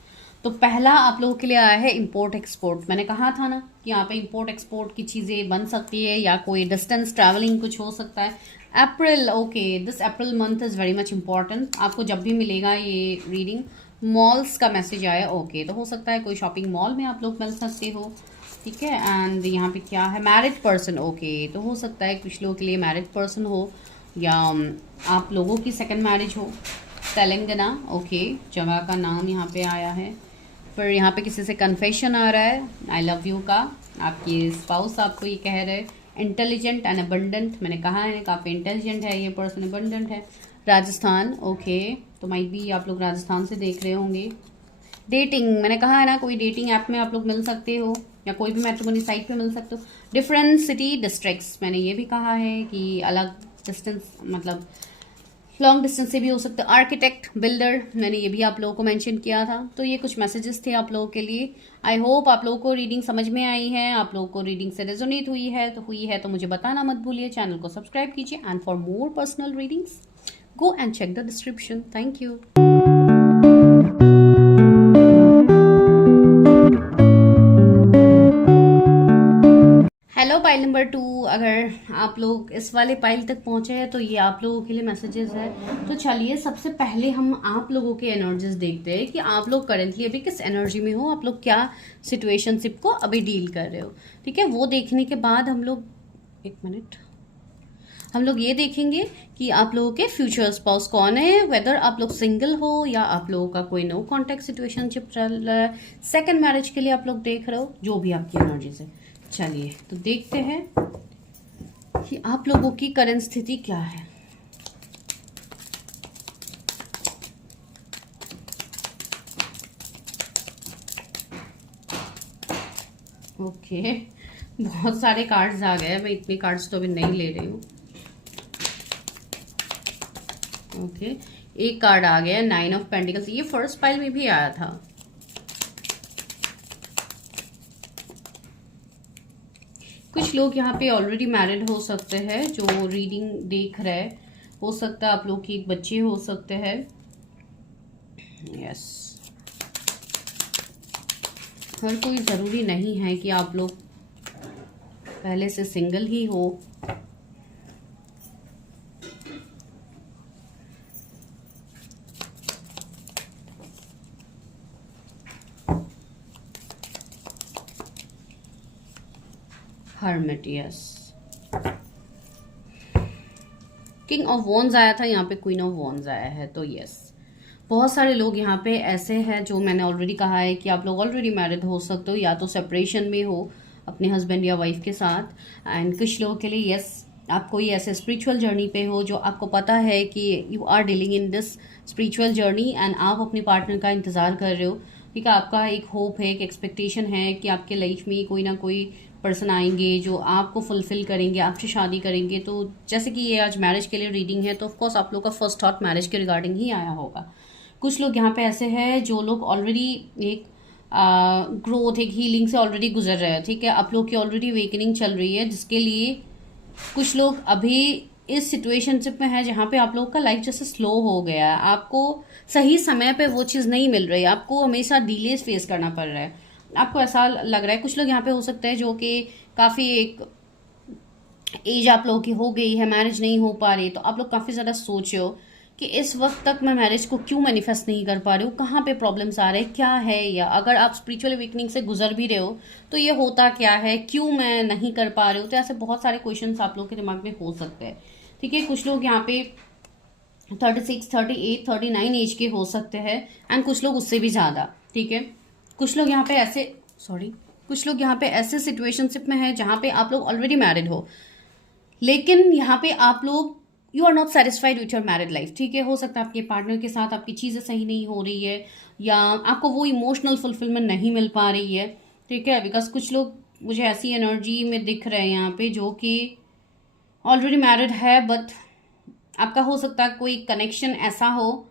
तो पहला आप लोगों के लिए आया है इम्पोर्ट एक्सपोर्ट। मैंने कहा था ना कि यहाँ पे इम्पोर्ट एक्सपोर्ट की चीज़ें बन सकती है या कोई डिस्टेंस ट्रैवलिंग कुछ हो सकता है। April, okay, this April month is very much important. आपको जब भी मिलेगा ये रीडिंग, मॉल्स का मैसेज आया, ओके, तो हो सकता है कोई शॉपिंग मॉल में आप लोग मिल सकते हो। ठीक है, एंड यहाँ पे क्या है, मैरिड पर्सन, ओके, तो हो सकता है कुछ लोगों के लिए मैरिड पर्सन हो या आप लोगों की सेकंड मैरिज हो। तेलंगाना, ओके, जगह का नाम यहाँ पे आया है। फिर यहाँ पे किसी से कन्फेशन आ रहा है आई लव यू का, आपकी स्पाउस आपको ये कह रहे हैं। इंटेलिजेंट एंड अबंडेंट, मैंने कहा है काफ़ी इंटेलिजेंट है ये पर्सन, अबंडेंट है। राजस्थान, ओके, तो माइट भी आप लोग राजस्थान से देख रहे होंगे। डेटिंग, मैंने कहा है ना कोई डेटिंग ऐप में आप लोग मिल सकते हो या कोई भी मैट्रिमोनी साइट पे मिल सकते हो। डिफरेंट सिटी डिस्ट्रिक्ट्स, मैंने ये भी कहा है कि अलग डिस्टेंस, मतलब लॉन्ग डिस्टेंस से भी हो सकता है। आर्किटेक्ट, बिल्डर, मैंने ये भी आप लोगों को मेंशन किया था। तो ये कुछ मैसेजेस थे आप लोगों के लिए। आई होप आप लोगों को रीडिंग समझ में आई है, आप लोगों को रीडिंग से रेजोनेट हुई है तो मुझे बताना मत भूलिए। चैनल को सब्सक्राइब कीजिए and for more personal readings go and check the description. Thank you. Hello pile number 2, अगर आप लोग इस वाले पाइल तक पहुंचे हैं तो ये आप लोगों के लिए मैसेजेस है। तो चलिए सबसे पहले हम आप लोगों के एनर्जीज देखते हैं कि आप लोग करेंटली अभी किस एनर्जी में हो, आप लोग क्या सिचुएशनशिप को अभी डील कर रहे हो। ठीक है, वो देखने के बाद हम लोग हम लोग ये देखेंगे कि आप लोगों के फ्यूचर स्पाउस कौन है, वेदर आप लोग सिंगल हो या आप लोगों का कोई नो कॉन्टेक्ट सिचुएशनशिप चल रहा है, सेकंड मैरिज के लिए आप लोग देख रहे हो, जो भी आपकी एनर्जीज है। चलिए तो देखते हैं कि आप लोगों की करंट स्थिति क्या है। ओके, बहुत सारे कार्ड्स आ गए, मैं इतने कार्ड्स तो अभी नहीं ले रही हूँ। ओके, एक कार्ड आ गया 9 ऑफ पेंटिकल्स, ये फर्स्ट पाइल में भी आया था। कुछ लोग यहाँ पे ऑलरेडी मैरिड हो सकते हैं जो रीडिंग देख रहे हैं, हो सकता है आप लोग के एक बच्चे हो सकते हैं। यस, हर कोई ज़रूरी नहीं है कि आप लोग पहले से सिंगल ही हो। Hermit, yes, king of wands आया था, यहाँ पे क्वीन ऑफ वॉन्ड्स आया है। तो यस, बहुत सारे लोग यहाँ पे ऐसे हैं जो मैंने ऑलरेडी कहा है कि आप लोग ऑलरेडी मैरिड हो सकते हो या तो सेपरेशन में हो अपने हस्बैंड या वाइफ के साथ। एंड कुछ लोगों के लिए यस, आप कोई ऐसे स्पिरिचुअल जर्नी पे हो जो आपको पता है कि you are dealing in this spiritual journey and आप अपने पार्टनर का इंतज़ार कर रहे हो। ठीक है, आपका एक होप है, एक एक्सपेक्टेशन है कि आपके लाइफ में कोई ना कोई पर्सन आएंगे जो आपको फुलफिल करेंगे, आपसे शादी करेंगे। तो जैसे कि ये आज मैरिज के लिए रीडिंग है तो ऑफकोर्स आप लोग का फर्स्ट थॉट मैरिज के रिगार्डिंग ही आया होगा। कुछ लोग यहाँ पे ऐसे हैं जो लोग ऑलरेडी एक ग्रोथ, एक हीलिंग से ऑलरेडी गुजर रहे हैं। ठीक है, आप लोग की ऑलरेडी वेकनिंग चल रही है, जिसके लिए कुछ लोग अभी इस सिचुएशनशिप में है जहाँ पे आप लोग का लाइफ जैसे स्लो हो गया है, आपको सही समय पे वो चीज़ नहीं मिल रही, आपको हमेशा डिलेस फेस करना पड़ रहा है, आपको ऐसा लग रहा है। कुछ लोग यहाँ पे हो सकते हैं जो कि काफ़ी एक एज आप लोगों की हो गई है, मैरिज नहीं हो पा रही, तो आप लोग काफ़ी ज़्यादा सोच रहे हो कि इस वक्त तक मैं मैरिज को क्यों मैनिफेस्ट नहीं कर पा रही हूँ, कहाँ पे प्रॉब्लम्स आ रहे हैं, क्या है। या अगर आप स्पिरिचुअल अवेकनिंग से गुजर भी रहे हो तो ये होता क्या है, क्यों मैं नहीं कर पा रही हूँ। तो ऐसे बहुत सारे क्वेश्चंस आप लोग के दिमाग में हो सकते हैं। ठीक है, कुछ लोग यहाँ पे 36, 38, 39 एज के हो सकते हैं एंड कुछ लोग उससे भी ज़्यादा। ठीक है, कुछ लोग यहाँ पे ऐसे कुछ लोग यहाँ पे ऐसे सिचुएशनशिप में है जहाँ पे आप लोग ऑलरेडी मैरिड हो, लेकिन यहाँ पे आप लोग you are not satisfied with your married life. ठीक है, हो सकता है आपके पार्टनर के साथ आपकी चीज़ें सही नहीं हो रही है, या आपको वो इमोशनल फुलफिलमेंट नहीं मिल पा रही है। ठीक है, बिकॉज कुछ लोग मुझे ऐसी एनर्जी में दिख रहे हैं यहाँ पे जो कि ऑलरेडी मैरिड है, बट आपका हो सकता है कोई कनेक्शन ऐसा हो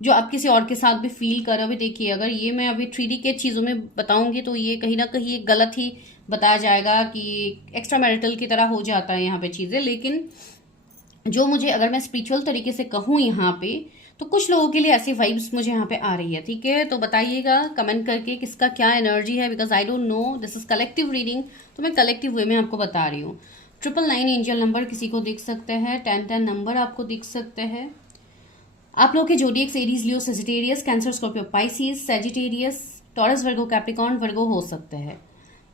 जो आप किसी और के साथ भी फील कर रहे हो। अभी देखिए, अगर ये मैं अभी 3D के चीज़ों में बताऊंगी तो ये कहीं ना कहीं एक गलत ही बताया जाएगा कि एक्स्ट्रा मैरिटल की तरह हो जाता है यहाँ पे चीज़ें। लेकिन जो मुझे, अगर मैं स्पिरिचुअल तरीके से कहूँ यहाँ पे, तो कुछ लोगों के लिए ऐसी वाइब्स मुझे यहाँ पे आ रही है। ठीक है, तो बताइएगा कमेंट करके किसका क्या एनर्जी है, because I don't know, this is collective reading, तो मैं कलेक्टिव वे में आपको बता रही हूँ। 999 एंजल नंबर किसी को दिख सकते हैं, 1010 नंबर आपको दिख सकते हैं। आप लोग के zodiacs Aries, Leo, Sagittarius, Cancer, Scorpio, Pisces, Sagittarius, Taurus, Virgo, Capricorn, Virgo हो सकते हैं।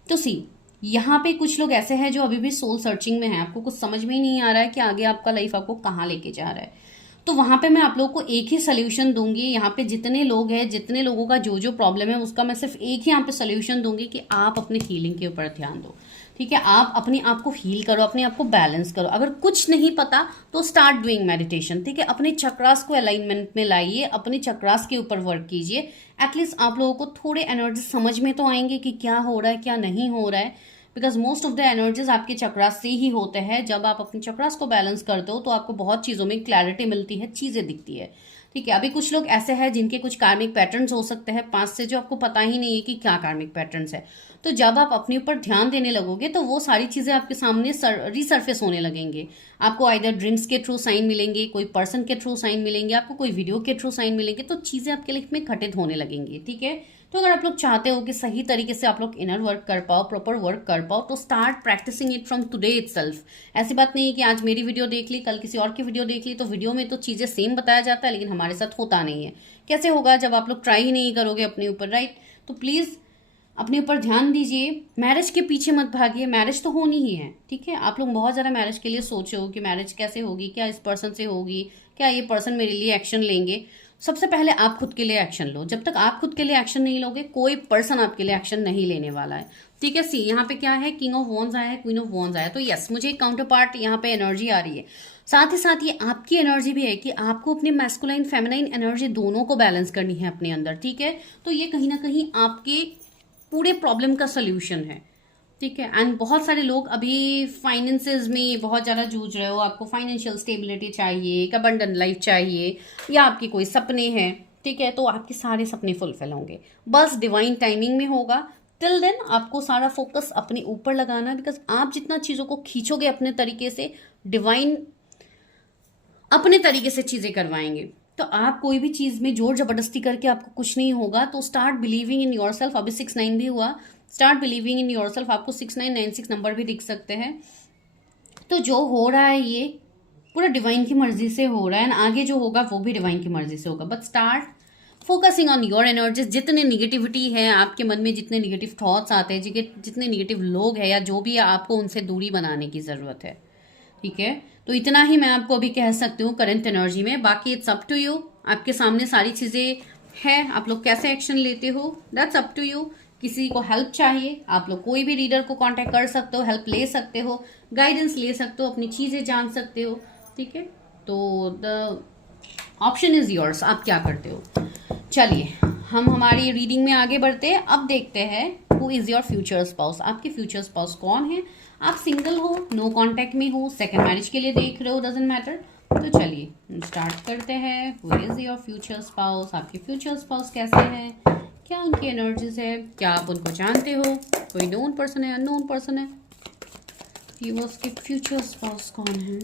तो सी, यहाँ पे कुछ लोग ऐसे हैं जो अभी भी सोल सर्चिंग में हैं, आपको कुछ समझ में ही नहीं आ रहा है कि आगे आपका लाइफ आपको कहाँ लेके जा रहा है। तो वहां पे मैं आप लोगों को एक ही सोल्यूशन दूंगी। यहाँ पे जितने लोग हैं, जितने लोगों का जो जो प्रॉब्लम है, उसका मैं सिर्फ एक ही यहाँ पे सोल्यूशन दूंगी कि आप अपने हीलिंग के ऊपर ध्यान दो। ठीक है, आप अपने आप को हील करो, अपने आप को बैलेंस करो। अगर कुछ नहीं पता तो स्टार्ट डूइंग मेडिटेशन। ठीक है, अपने चक्रास को अलाइनमेंट में लाइए, अपने चक्रास के ऊपर वर्क कीजिए। एटलीस्ट आप लोगों को थोड़े एनर्जी समझ में तो आएंगे कि क्या हो रहा है, क्या नहीं हो रहा है, because most of the energies आपके चक्रास से ही होते हैं। जब आप अपने चक्रास को बैलेंस करते हो तो आपको बहुत चीज़ों में क्लैरिटी मिलती है, चीज़ें दिखती है। ठीक है, अभी कुछ लोग ऐसे हैं जिनके कुछ कार्मिक पैटर्न्स हो सकते हैं पास्ट से, जो आपको पता ही नहीं है कि क्या कार्मिक पैटर्न्स है। तो जब आप अपने ऊपर ध्यान देने लगोगे तो वो सारी चीज़ें आपके सामने रिसर्फेस होने लगेंगे। आपको आइदर ड्रीम्स के थ्रू साइन मिलेंगे, कोई पर्सन के थ्रू साइन मिलेंगे, आपको कोई वीडियो के थ्रू साइन मिलेंगे, तो चीज़ें आपके लाइफ में घटित होने लगेंगी। ठीक है, तो अगर आप लोग चाहते हो कि सही तरीके से आप लोग इनर वर्क कर पाओ, प्रॉपर वर्क कर पाओ, तो start practicing it from today itself. ऐसी बात नहीं है कि आज मेरी वीडियो देख ली, कल किसी और की वीडियो देख ली, तो वीडियो में तो चीज़ें सेम बताया जाता है, लेकिन हमारे साथ होता नहीं है। कैसे होगा जब आप लोग ट्राई ही नहीं करोगे अपने ऊपर, राइट? तो प्लीज़ अपने ऊपर ध्यान दीजिए, मैरिज के पीछे मत भागिए। मैरिज तो होनी ही है। ठीक है, आप लोग बहुत ज़्यादा मैरिज के लिए सोचे हो कि मैरिज कैसे होगी, क्या इस पर्सन से होगी, क्या ये पर्सन मेरे लिए एक्शन लेंगे। सबसे पहले आप खुद के लिए एक्शन लो। जब तक आप खुद के लिए एक्शन नहीं लोगे, कोई पर्सन आपके लिए एक्शन नहीं लेने वाला है। ठीक है, सी यहाँ पे क्या है, किंग ऑफ वॉन्ड्स आया है, क्वीन ऑफ वॉन्ड्स आया है, तो यस, मुझे एक काउंटर पार्ट यहाँ पे एनर्जी आ रही है। साथ ही साथ ये आपकी एनर्जी भी है कि आपको अपनी मैस्कुलाइन फेमिनाइन एनर्जी दोनों को बैलेंस करनी है अपने अंदर। ठीक है, तो ये कहीं ना कहीं आपके पूरे प्रॉब्लम का सोल्यूशन है। ठीक है, एंड बहुत सारे लोग अभी फाइनेंसेस में बहुत ज़्यादा जूझ रहे हो, आपको फाइनेंशियल स्टेबिलिटी चाहिए, एक अबंडेंट लाइफ चाहिए, या आपके कोई सपने हैं। ठीक है, तो आपके सारे सपने फुलफिल होंगे, बस डिवाइन टाइमिंग में होगा। टिल देन आपको सारा फोकस अपने ऊपर लगाना, बिकॉज आप जितना चीज़ों को खींचोगे अपने तरीके से, डिवाइन अपने तरीके से चीज़ें करवाएंगे। तो आप कोई भी चीज़ में जोर जबरदस्ती करके आपको कुछ नहीं होगा। तो start believing in your self. अभी 6-9 भी हुआ, start believing in your self. आपको 6996 नंबर भी दिख सकते हैं। तो जो हो रहा है ये पूरा डिवाइन की मर्जी से हो रहा है, एंड आगे जो होगा वो भी डिवाइन की मर्जी से होगा। But start focusing on your energies. जितने निगेटिविटी है आपके मन में, जितने निगेटिव थॉट्स आते हैं, जितने निगेटिव लोग हैं या जो भी है, आपको उनसे दूरी बनाने की ज़रूरत है। ठीक है, तो इतना ही मैं आपको अभी कह सकती हूँ करंट एनर्जी में। बाकी इट्स अप टू यू, आपके सामने सारी चीज़ें हैं, आप लोग कैसे एक्शन लेते हो, दैट्स अप टू यू। किसी को हेल्प चाहिए, आप लोग कोई भी रीडर को कांटेक्ट कर सकते हो, हेल्प ले सकते हो, गाइडेंस ले सकते हो, अपनी चीज़ें जान सकते हो। ठीक है, तो द ऑप्शन इज योर्स, आप क्या करते हो। चलिए हम हमारी रीडिंग में आगे बढ़ते हैं। अब देखते हैं who is your future spouse. आपके फ्यूचर स्पाउस कौन है। आप सिंगल हो, नो कांटेक्ट में हो, सेकंड मैरिज के लिए देख रहे हो, डजंट मैटर। तो चलिए हम स्टार्ट करते हैं। Who is your future spouse. आपके फ्यूचर स्पाउस कैसे हैं, क्या उनकी एनर्जीज है, क्या आप उनको जानते हो, कोई नोन पर्सन है, अननोन पर्सन है। व्यूअर्स के फ्यूचर स्पाउस कौन है।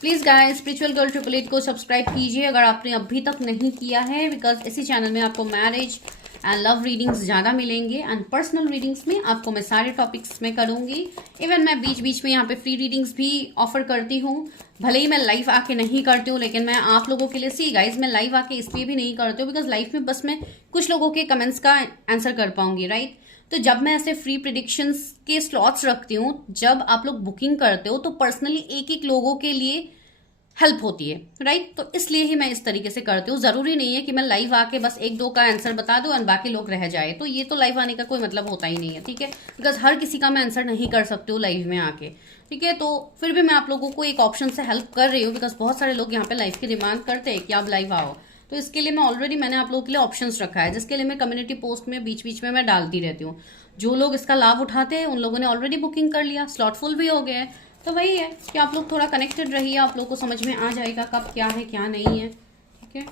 प्लीज़ गाइस, स्पिरिचुअल गर्ल 888 को सब्सक्राइब कीजिए अगर आपने अभी तक नहीं किया है, बिकॉज इसी चैनल में आपको मैरिज एंड लव रीडिंग्स ज़्यादा मिलेंगे, एंड पर्सनल रीडिंग्स में आपको मैं सारे टॉपिक्स में करूँगी। इवन मैं बीच बीच में यहाँ पे फ्री रीडिंग्स भी ऑफर करती हूँ। भले ही मैं लाइव आके नहीं करती हूँ, लेकिन मैं आप लोगों के लिए, सी गाइज, मैं लाइव आके इसलिए भी नहीं करती हूँ बिकॉज लाइव में बस मैं कुछ लोगों के कमेंट्स का आंसर कर पाऊंगी, राइट। तो जब मैं ऐसे फ्री प्रिडिक्शंस के स्लॉट्स रखती हूँ, जब आप लोग बुकिंग करते हो, तो पर्सनली एक एक लोगों के लिए हेल्प होती है, राइट। तो इसलिए ही मैं इस तरीके से करती हूँ। जरूरी नहीं है कि मैं लाइव आके बस एक दो का आंसर बता दूं और बाकी लोग रह जाए, तो ये तो लाइव आने का कोई मतलब होता ही नहीं है, ठीक है। बिकॉज हर किसी का मैं आंसर नहीं कर सकती हूँ लाइव में आके, ठीक है। तो फिर भी मैं आप लोगों को एक ऑप्शन से हेल्प कर रही हूँ, बिकॉज बहुत सारे लोग यहाँ पे लाइव की डिमांड करते हैं कि आप लाइव आओ। तो इसके लिए मैंने आप लोगों के लिए ऑप्शंस रखा है, जिसके लिए मैं कम्युनिटी पोस्ट में बीच बीच में मैं डालती रहती हूँ। जो लोग इसका लाभ उठाते हैं उन लोगों ने ऑलरेडी बुकिंग कर लिया, स्लॉट फुल भी हो गया है। तो वही है कि आप लोग थोड़ा कनेक्टेड रहिए, आप लोग को समझ में आ जाएगा कब क्या है क्या नहीं है, ठीक है।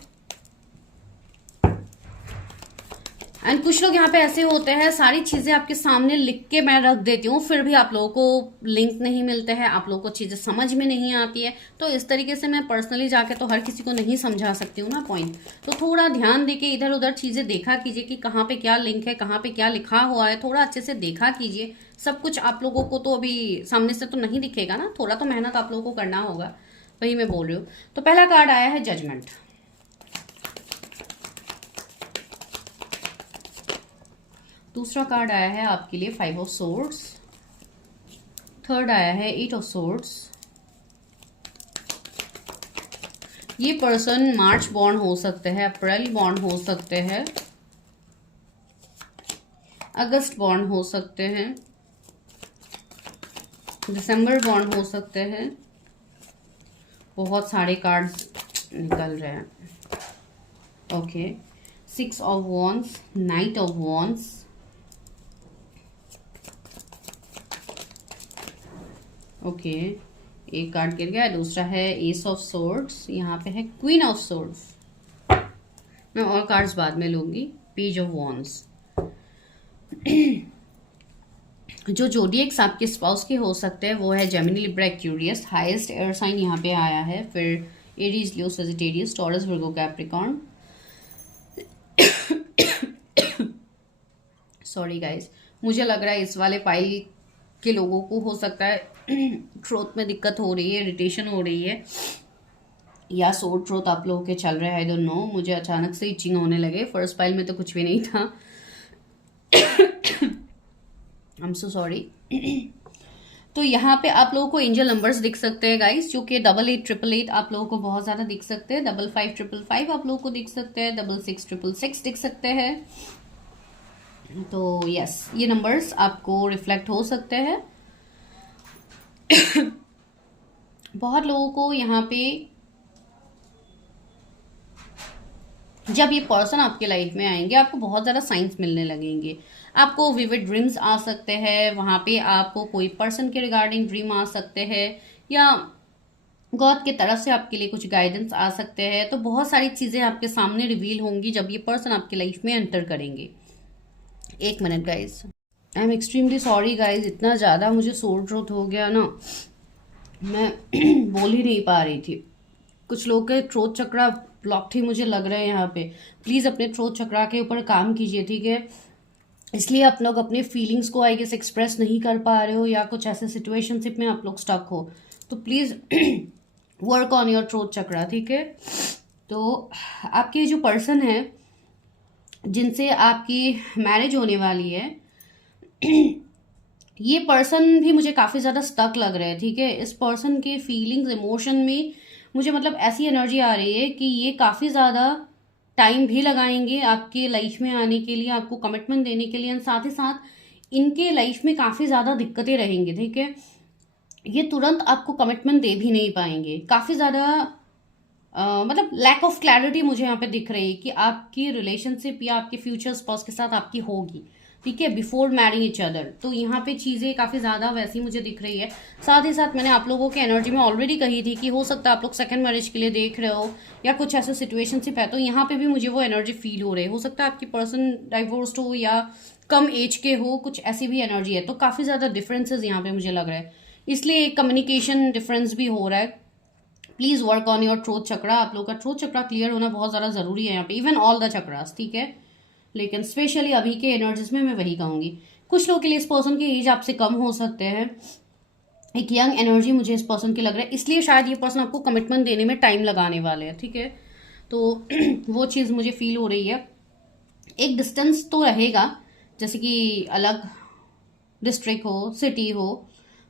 एंड कुछ लोग यहाँ पे ऐसे होते हैं, सारी चीजें आपके सामने लिख के मैं रख देती हूँ, फिर भी आप लोगों को लिंक नहीं मिलते हैं, आप लोगों को चीजें समझ में नहीं आती है। तो इस तरीके से मैं पर्सनली जाके तो हर किसी को नहीं समझा सकती हूँ ना पॉइंट। तो थोड़ा ध्यान देके इधर उधर चीजें देखा कीजिए कि कहाँ पे क्या लिंक है, कहाँ पे क्या लिखा हुआ है, थोड़ा अच्छे से देखा कीजिए। सब कुछ आप लोगों को तो अभी सामने से तो नहीं दिखेगा ना, थोड़ा तो मेहनत आप लोगों को करना होगा, वही मैं बोल रही हूँ। तो पहला कार्ड आया है जजमेंट, दूसरा कार्ड आया है आपके लिए 5 ऑफ सोर्ड्स, थर्ड आया है 8 ऑफ सोर्ड्स। ये पर्सन मार्च बॉर्न हो सकते हैं, अप्रैल बॉर्न हो सकते हैं, अगस्त बॉर्न हो सकते हैं, दिसंबर बॉर्न हो सकते हैं। बहुत सारे कार्ड्स निकल रहे हैं। Okay, 6 of wands, night of wands, okay, एक कार्ड गिर गया, दूसरा है एस ऑफ सोर्ड्स, यहाँ पे है क्वीन ऑफ सोर्ड्स। मैं और कार्ड्स बाद में लूंगी। Page of wands. जो जोडिएक्स आपके स्पाउस के हो सकते हैं वो है Gemini, Libra, Aquarius. Highest air sign यहाँ पे आया है, फिर Aries, Leo, Sagittarius, Taurus, Virgo, Capricorn. Sorry guys, मुझे लग रहा है इस वाले पाइल के लोगों को हो सकता है थ्रोट में दिक्कत हो रही है, इरिटेशन हो रही है, या सोर थ्रोट आप लोगों के चल रहे हैं, आई डोंट नो। मुझे अचानक से इचिंग होने लगे, फर्स्ट पाइल में तो कुछ भी नहीं था। I am so sorry. तो यहाँ पे आप लोगों को एंजल नंबर्स दिख सकते हैं गाइस, जो कि 8888 आप लोगों को बहुत ज़्यादा दिख सकते हैं, 5555 आप लोगों को दिख सकते हैं, 6666 दिख सकते हैं। तो यस, ये नंबर्स आपको रिफ्लेक्ट हो सकते हैं। बहुत लोगों को यहाँ पे जब ये पर्सन आपके लाइफ में आएंगे आपको बहुत ज़्यादा साइंस मिलने लगेंगे। आपको विविड ड्रीम्स आ सकते हैं, वहाँ पे आपको कोई पर्सन के रिगार्डिंग ड्रीम आ सकते हैं, या गॉड की तरफ से आपके लिए कुछ गाइडेंस आ सकते हैं। तो बहुत सारी चीज़ें आपके सामने रिवील होंगी जब ये पर्सन आपके लाइफ में एंटर करेंगे। एक minute guys, I am extremely sorry guys, इतना ज़्यादा मुझे सोर थ्रोट हो गया ना, मैं बोल ही नहीं पा रही थी। कुछ लोग के थ्रोट चक्रा ब्लॉक थी मुझे लग रहा है यहाँ पे। प्लीज़ अपने थ्रोट चक्रा के ऊपर काम कीजिए, ठीक है। इसलिए आप लोग अपने फीलिंग्स को आई गेस एक्सप्रेस नहीं कर पा रहे हो, या कुछ ऐसे सिचुएशनशिप में आप लोग स्टक हो, तो please work on your throat chakra, ठीक है। तो आपके जो पर्सन है जिनसे आपकी मैरिज होने वाली है, ये पर्सन भी मुझे काफ़ी ज़्यादा स्टक लग रहा है, ठीक है। इस पर्सन के फीलिंग्स, इमोशन में मुझे मतलब ऐसी एनर्जी आ रही है कि ये काफ़ी ज़्यादा टाइम भी लगाएंगे आपके लाइफ में आने के लिए, आपको कमिटमेंट देने के लिए, साथ ही साथ इनके लाइफ में काफ़ी ज़्यादा दिक्कतें रहेंगी, ठीक है। ये तुरंत आपको कमिटमेंट दे भी नहीं पाएंगे, काफ़ी ज़्यादा मतलब लैक ऑफ क्लैरिटी मुझे यहाँ पे दिख रही है कि आपकी रिलेशनशिप या आपके फ्यूचर स्पाउस के साथ आपकी होगी, ठीक है, बिफोर मैरिंग ईच अदर। तो यहाँ पे चीज़ें काफ़ी ज़्यादा वैसी मुझे दिख रही है। साथ ही साथ मैंने आप लोगों के एनर्जी में ऑलरेडी कही थी कि हो सकता है आप लोग सेकंड मैरिज के लिए देख रहे हो, या कुछ ऐसा सिचुएशनशिप है, तो यहाँ पे भी मुझे वो एनर्जी फील हो रही है। हो सकता है आपकी पर्सन डाइवोर्स्ड हो या कम एज के हो, कुछ ऐसी भी एनर्जी है। तो काफ़ी ज़्यादा डिफरेंसेस यहाँ पे मुझे लग रहा है, इसलिए एक कम्युनिकेशन डिफरेंस भी हो रहा है। Please work on your throat chakra. आप लोग का थ्रोट चक्रा क्लियर होना बहुत ज़्यादा ज़रूरी है यहाँ पे, इवन ऑल द चक्रास, ठीक है। लेकिन स्पेशली अभी के एनर्जीज में मैं वही कहूँगी। कुछ लोग के लिए इस पर्सन की एज आपसे कम हो सकते हैं, एक यंग एनर्जी मुझे इस पर्सन की लग रहा है, इसलिए शायद ये पर्सन आपको कमिटमेंट देने में टाइम लगाने वाले हैं, ठीक है। तो वो चीज़ मुझे फील हो रही है। एक डिस्टेंस तो रहेगा, जैसे कि अलग डिस्ट्रिक्ट हो, सिटी हो,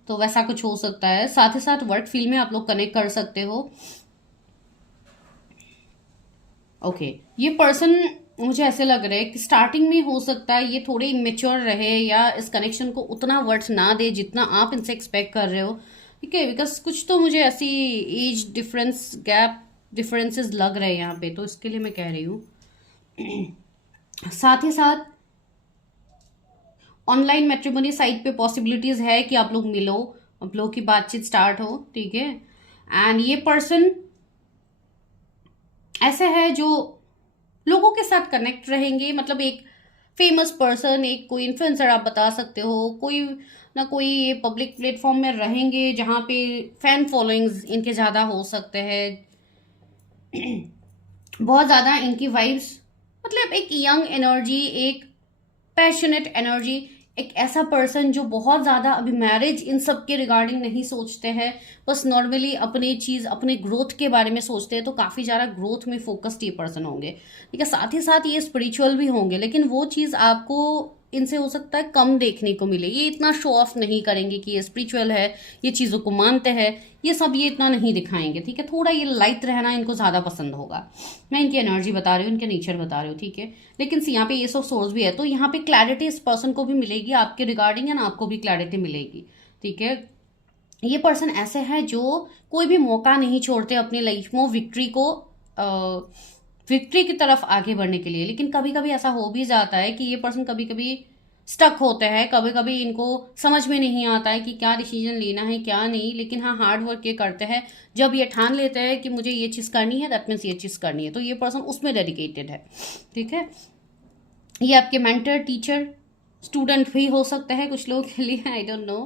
तो वैसा कुछ हो सकता है। साथ ही साथ वर्क फील्ड में आप लोग कनेक्ट कर सकते हो, ओके, ये पर्सन मुझे ऐसे लग रहा है कि स्टार्टिंग में हो सकता है ये थोड़े इमेच्योर रहे या इस कनेक्शन को उतना वर्थ ना दे जितना आप इनसे एक्सपेक्ट कर रहे हो। ठीक है, बिकॉज कुछ तो मुझे ऐसी एज डिफरेंस गैप डिफरेंसेस लग रहे हैं यहाँ पे, तो इसके लिए मैं कह रही हूँ। साथ ही साथ ऑनलाइन मैट्रिमोनी साइट पे पॉसिबिलिटीज है कि आप लोग मिलो, आप लोग की बातचीत स्टार्ट हो। ठीक है, एंड ये पर्सन ऐसे है जो लोगों के साथ कनेक्ट रहेंगे, मतलब एक फेमस पर्सन, एक कोई इन्फ्लुएंसर आप बता सकते हो, कोई ना कोई पब्लिक प्लेटफॉर्म में रहेंगे जहाँ पे फैन फॉलोइंग्स इनके ज़्यादा हो सकते हैं। बहुत ज़्यादा इनकी वाइब्स, मतलब एक यंग एनर्जी, एक पैशनेट एनर्जी, एक ऐसा पर्सन जो बहुत ज़्यादा अभी मैरिज इन सब के रिगार्डिंग नहीं सोचते हैं, बस नॉर्मली अपनी चीज़ अपने ग्रोथ के बारे में सोचते हैं, तो काफ़ी ज़्यादा ग्रोथ में फोकस्ड ये पर्सन होंगे। ठीक है, साथ ही साथ ये स्पिरिचुअल भी होंगे, लेकिन वो चीज़ आपको इनसे हो सकता है कम देखने को मिले। ये इतना शो ऑफ नहीं करेंगे कि ये स्पिरिचुअल है, ये चीज़ों को मानते हैं, ये सब ये इतना नहीं दिखाएंगे। ठीक है, थोड़ा ये लाइट रहना इनको ज़्यादा पसंद होगा। मैं इनकी एनर्जी बता रही हूँ, इनके नेचर बता रही हूँ। ठीक है, लेकिन यहाँ पे ये सब सोर्स भी है, तो यहाँ पे क्लैरिटी इस पर्सन को भी मिलेगी आपके रिगार्डिंग, एंड आपको भी क्लैरिटी मिलेगी। ठीक है, ये पर्सन ऐसे है जो कोई भी मौका नहीं छोड़ते अपनी लाइफ में विक्ट्री को विक्ट्री की तरफ आगे बढ़ने के लिए। लेकिन कभी कभी ऐसा हो भी जाता है कि ये पर्सन कभी कभी स्टक होते हैं, कभी कभी इनको समझ में नहीं आता है कि क्या डिसीजन लेना है क्या नहीं। लेकिन हाँ, हार्ड वर्क ये करते हैं, जब ये ठान लेते हैं कि मुझे ये चीज़ करनी है, दैट मीन्स ये चीज़ करनी है, तो ये पर्सन उसमें डेडिकेटेड है। ठीक है, ये आपके मेंटर, टीचर, स्टूडेंट भी हो सकते हैं कुछ लोगों के लिए, आई डोंट नो,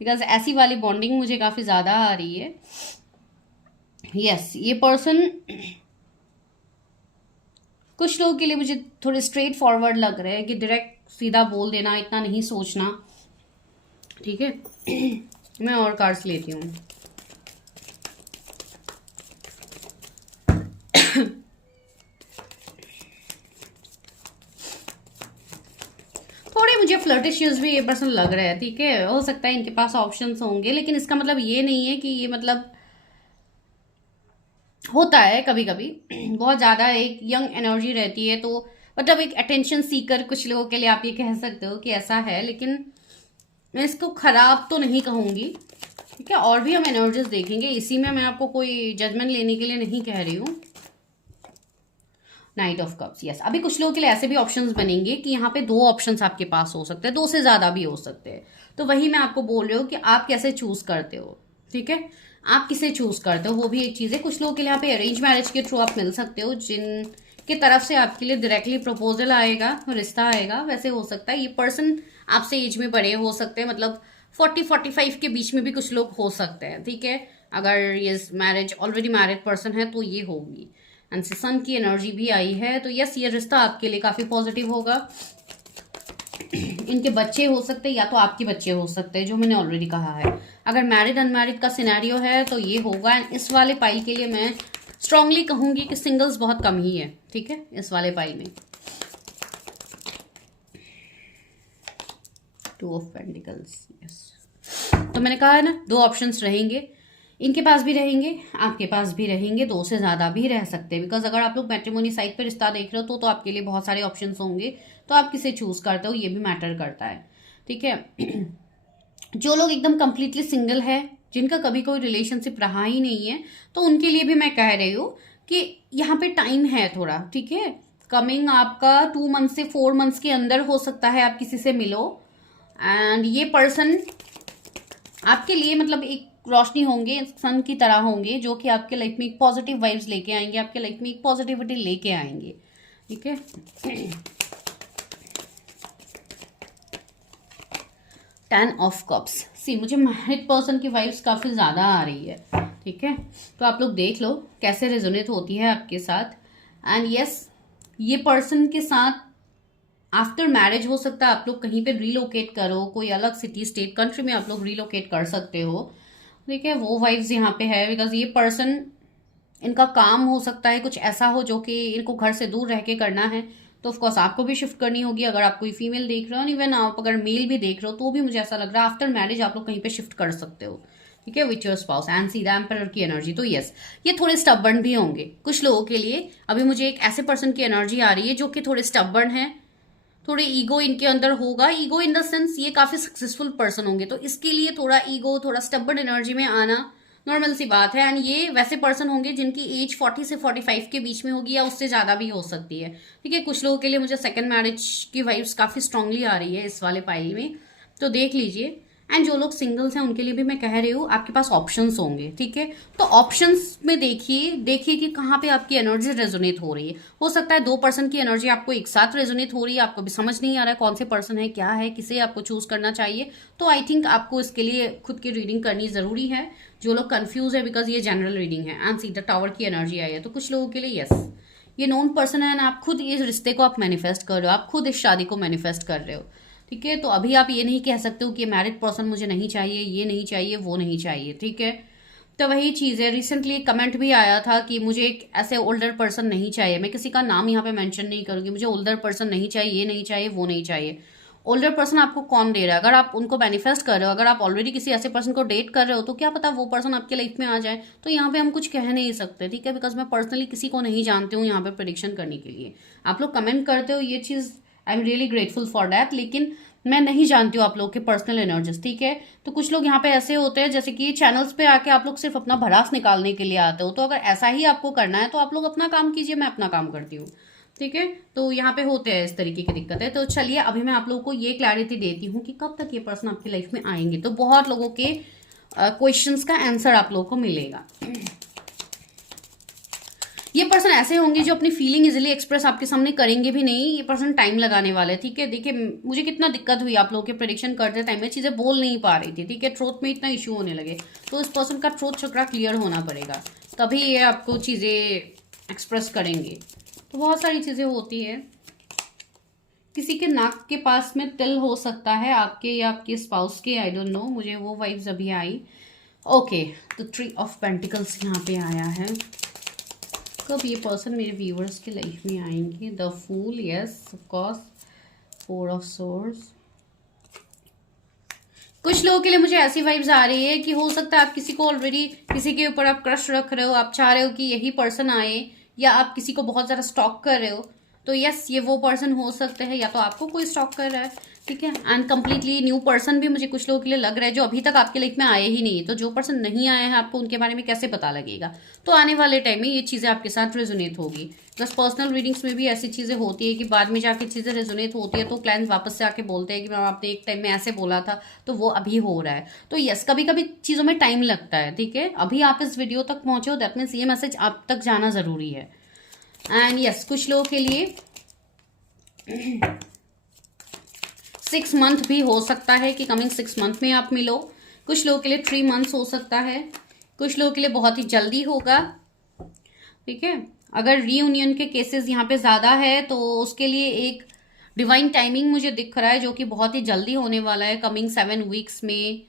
बिकॉज ऐसी वाली बॉन्डिंग मुझे काफ़ी ज़्यादा आ रही है। यस, ये पर्सन कुछ लोगों के लिए मुझे थोड़े स्ट्रेट फॉरवर्ड लग रहे हैं कि डायरेक्ट सीधा बोल देना, इतना नहीं सोचना। ठीक है, मैं और कार्ड्स लेती हूँ। थोड़े मुझे फ्लर्टिशियस भी ये पर्सन लग रहे हैं। ठीक है, हो सकता है इनके पास ऑप्शंस होंगे, लेकिन इसका मतलब ये नहीं है कि ये मतलब होता है कभी कभी बहुत ज़्यादा एक यंग एनर्जी रहती है, तो मतलब एक अटेंशन सीकर कुछ लोगों के लिए आप ये कह सकते हो कि ऐसा है, लेकिन मैं इसको खराब तो नहीं कहूँगी। ठीक है, और भी हम एनर्जीज देखेंगे, इसी में मैं आपको कोई जजमेंट लेने के लिए नहीं कह रही हूँ। नाइट ऑफ कप्स, यस, अभी कुछ लोगों के लिए ऐसे भी ऑप्शंस बनेंगे कि यहाँ पे दो ऑप्शंस आपके पास हो सकते हैं, दो से ज़्यादा भी हो सकते हैं, तो वही मैं आपको बोल रही हूँ कि आप कैसे चूज करते हो। ठीक है, आप किसे चूज करते हो वो भी एक चीज़ है। कुछ लोगों के लिए यहाँ पे अरेंज मैरिज के थ्रू आप मिल सकते हो, जिन की तरफ से आपके लिए डायरेक्टली प्रपोजल आएगा, रिश्ता आएगा। वैसे हो सकता है ये पर्सन आपसे एज में बड़े हो सकते हैं, मतलब 40-45 के बीच में भी कुछ लोग हो सकते हैं। ठीक है, अगर ये मैरिज ऑलरेडी मैरिड पर्सन है तो ये होगी। एंड सन की एनर्जी भी आई है, तो यस, ये रिश्ता आपके लिए काफ़ी पॉजिटिव होगा। इनके बच्चे हो सकते हैं या तो आपके बच्चे हो सकते हैं, जो मैंने ऑलरेडी कहा है। अगर मैरिड अनमैरिड का सिनेरियो है तो ये होगा। एंड इस वाले पाइल के लिए मैं स्ट्रांगली कहूंगी कि सिंगल्स बहुत कम ही है। ठीक है, इस वाले पाइल में 2 ऑफ पेंटिकल्स, यस, तो मैंने कहा है ना, दो ऑप्शंस रहेंगे, इनके पास भी रहेंगे, आपके पास भी रहेंगे, दो से ज़्यादा भी रह सकते हैं। बिकॉज अगर आप लोग मैट्रिमोनी साइट पर रिश्ता देख रहे हो तो आपके लिए बहुत सारे ऑप्शंस होंगे, तो आप किसे चूज करते हो ये भी मैटर करता है। ठीक है, जो लोग एकदम कंप्लीटली सिंगल है, जिनका कभी कोई रिलेशनशिप रहा ही नहीं है, तो उनके लिए भी मैं कह रही हूँ कि यहाँ पे टाइम है थोड़ा। ठीक है, कमिंग आपका 2 मंथ से 4 मंथ्स के अंदर हो सकता है आप किसी से मिलो, एंड ये पर्सन आपके लिए मतलब एक रोशनी होंगे, सन की तरह होंगे, जो कि आपके लाइफ में एक पॉजिटिव वाइब्स लेके आएंगे, आपके लाइफ में एक पॉजिटिविटी लेके आएंगे। ठीक है, 10 ऑफ कप्स, सी मुझे मैरिड पर्सन की वाइब्स काफ़ी ज़्यादा आ रही है। ठीक है, तो आप लोग देख लो कैसे रेजोनेट होती है आपके साथ। एंड यस, ये पर्सन के साथ आफ्टर मैरिज हो सकता है आप लोग कहीं पे रीलोकेट करो, कोई अलग सिटी, स्टेट, कंट्री में आप लोग रीलोकेट कर सकते हो। ठीक है, वो वाइब्स यहाँ पे है, बिकॉज ये पर्सन, इनका काम हो सकता है कुछ ऐसा हो जो कि इनको घर से दूर रह के करना है, तो ऑफकोर्स आपको भी शिफ्ट करनी होगी। अगर आप कोई फीमेल देख रहे हो, इवन आप अगर मेल भी देख रहे हो, तो भी मुझे ऐसा लग रहा है आफ्टर मैरिज आप लोग कहीं पे शिफ्ट कर सकते हो। ठीक है, with your spouse and see the emperor की एनर्जी। तो यस, ये थोड़े स्टबर्न भी होंगे कुछ लोगों के लिए। अभी मुझे एक ऐसे पर्सन की एनर्जी आ रही है जो कि थोड़े स्टबर्न है, थोड़े ईगो इनके अंदर होगा। ईगो इन द सेंस ये काफी सक्सेसफुल पर्सन होंगे, तो इसके लिए थोड़ा ईगो, थोड़ा स्टबर्न एनर्जी में आना नॉर्मल सी बात है। एंड ये वैसे पर्सन होंगे जिनकी एज 40 से 45 के बीच में होगी या उससे ज्यादा भी हो सकती है। ठीक है, कुछ लोगों के लिए मुझे सेकंड मैरिज की वाइब्स काफी स्ट्रांगली आ रही है इस वाले पाइल में, तो देख लीजिए। एंड जो लोग सिंगल्स हैं उनके लिए भी मैं कह रही हूँ आपके पास ऑप्शंस होंगे। ठीक है, तो ऑप्शंस में देखिए कि कहाँ पे आपकी एनर्जी रेजोनेट हो रही है। हो सकता है दो पर्सन की एनर्जी आपको एक साथ रेजोनेट हो रही है, आपको भी समझ नहीं आ रहा है कौन से पर्सन है, क्या है, किसे आपको चूज करना चाहिए। तो आई थिंक आपको इसके लिए खुद की रीडिंग करनी जरूरी है। जो लोग कंफ्यूज है, बिकॉज ये जनरल रीडिंग है एंड सी द टावर की एनर्जी आई है, तो कुछ लोगों के लिए यस, ये नोन पर्सन है ना, आप खुद इस रिश्ते को आप मैनिफेस्ट कर रहे हो, आप खुद इस शादी को मैनिफेस्ट कर रहे हो। ठीक है, तो अभी आप ये नहीं कह सकते हो कि मैरिड पर्सन मुझे नहीं चाहिए, ये नहीं चाहिए, वो नहीं चाहिए। ठीक है, तो वही चीज है। रिसेंटली एक कमेंट भी आया था कि मुझे एक ऐसे ओल्डर पर्सन नहीं चाहिए। मैं किसी का नाम यहाँ पे मेंशन नहीं करूंगी। मुझे ओल्डर पर्सन नहीं चाहिए, ये नहीं चाहिए, वो नहीं चाहिए। ओल्डर पर्सन आपको कौन दे रहा है? अगर आप उनको मैनिफेस्ट कर रहे हो, अगर आप ऑलरेडी किसी ऐसे पर्सन को डेट कर रहे हो, तो क्या पता वो पर्सन आपके लाइफ में आ जाए। तो यहाँ पे हम कुछ कह नहीं सकते। ठीक है, बिकॉज मैं पर्सनली किसी को नहीं जानती हूँ यहाँ पे प्रेडिक्शन करने के लिए। आप लोग कमेंट करते हो, ये चीज I am really grateful for that, लेकिन मैं नहीं जानती हूँ आप लोग के पर्सनल एनर्जीज। ठीक है, तो कुछ लोग यहाँ पे ऐसे होते हैं जैसे कि चैनल्स पे आके आप लोग सिर्फ अपना भड़ास निकालने के लिए आते हो। तो अगर ऐसा ही आपको करना है तो आप लोग अपना काम कीजिए, मैं अपना काम करती हूँ। ठीक है, तो यहाँ पे होते हैं इस तरीके की दिक्कतें। तो चलिए अभी मैं आप लोगों को ये क्लैरिटी देती हूँ कि कब तक ये पर्सन आपकी लाइफ में आएंगे। तो बहुत लोगों के क्वेश्चंस का आंसर आप लोगों को मिलेगा। ये पर्सन ऐसे होंगे जो अपनी फीलिंग इजीली एक्सप्रेस आपके सामने करेंगे भी नहीं। ये पर्सन टाइम लगाने वाले। ठीक है, देखिए मुझे कितना दिक्कत हुई आप लोगों के प्रेडिक्शन करते टाइम में, चीजें बोल नहीं पा रही थी। ठीक है, ट्रूथ में इतना इश्यू होने लगे, तो इस पर्सन का ट्रूथ चक्रा क्लियर होना पड़ेगा, तभी ये आपको चीजें एक्सप्रेस करेंगे। तो बहुत सारी चीजें होती है। किसी के नाक के पास में तिल हो सकता है, आपके या आपके स्पाउस के, आई डोंट नो, मुझे वो वाइब्स अभी आई। ओके, तो 3 ऑफ पेंटिकल्स यहाँ पे आया है। कब ये पर्सन मेरे व्यूअर्स के लाइफ में आएंगे? The fool, yes of course. 4 of swords. कुछ लोगों के लिए मुझे ऐसी वाइब्स आ रही है कि हो सकता है आप किसी को ऑलरेडी, किसी के ऊपर आप क्रश रख रहे हो, आप चाह रहे हो कि यही पर्सन आए, या आप किसी को बहुत ज्यादा स्टॉक कर रहे हो। तो यस, ये वो पर्सन हो सकते हैं, या तो आपको कोई स्टॉक कर रहा है। ठीक है, एंड कंप्लीटली न्यू पर्सन भी मुझे कुछ लोगों के लिए लग रहा है जो अभी तक आपके लाइफ में आए ही नहीं है। तो जो पर्सन नहीं आए हैं आपको उनके बारे में कैसे पता लगेगा? तो आने वाले टाइम में ये चीजें आपके साथ रेजोनेट होगी। बस पर्सनल रीडिंग्स में भी ऐसी चीजें होती है कि बाद में जाके चीजें रेजोनेट होती है, तो क्लाइंट्स वापस से आके बोलते हैं कि मैम आपने एक टाइम में ऐसे बोला था, तो वो अभी हो रहा है। तो यस, कभी कभी चीजों में टाइम लगता है। ठीक है, अभी आप इस वीडियो तक पहुंचे हो, दैट मीन्स ये मैसेज आप तक जाना जरूरी है। एंड यस, कुछ लोगों के लिए 6 मंथ भी हो सकता है कि कमिंग 6 मंथ में आप मिलो। कुछ लोगों के लिए 3 मंथ्स हो सकता है। कुछ लोगों के लिए बहुत ही जल्दी होगा। ठीक है, अगर रीयूनियन के केसेस यहाँ पे ज्यादा है तो उसके लिए एक डिवाइन टाइमिंग मुझे दिख रहा है जो कि बहुत ही जल्दी होने वाला है, कमिंग 7 वीक्स में।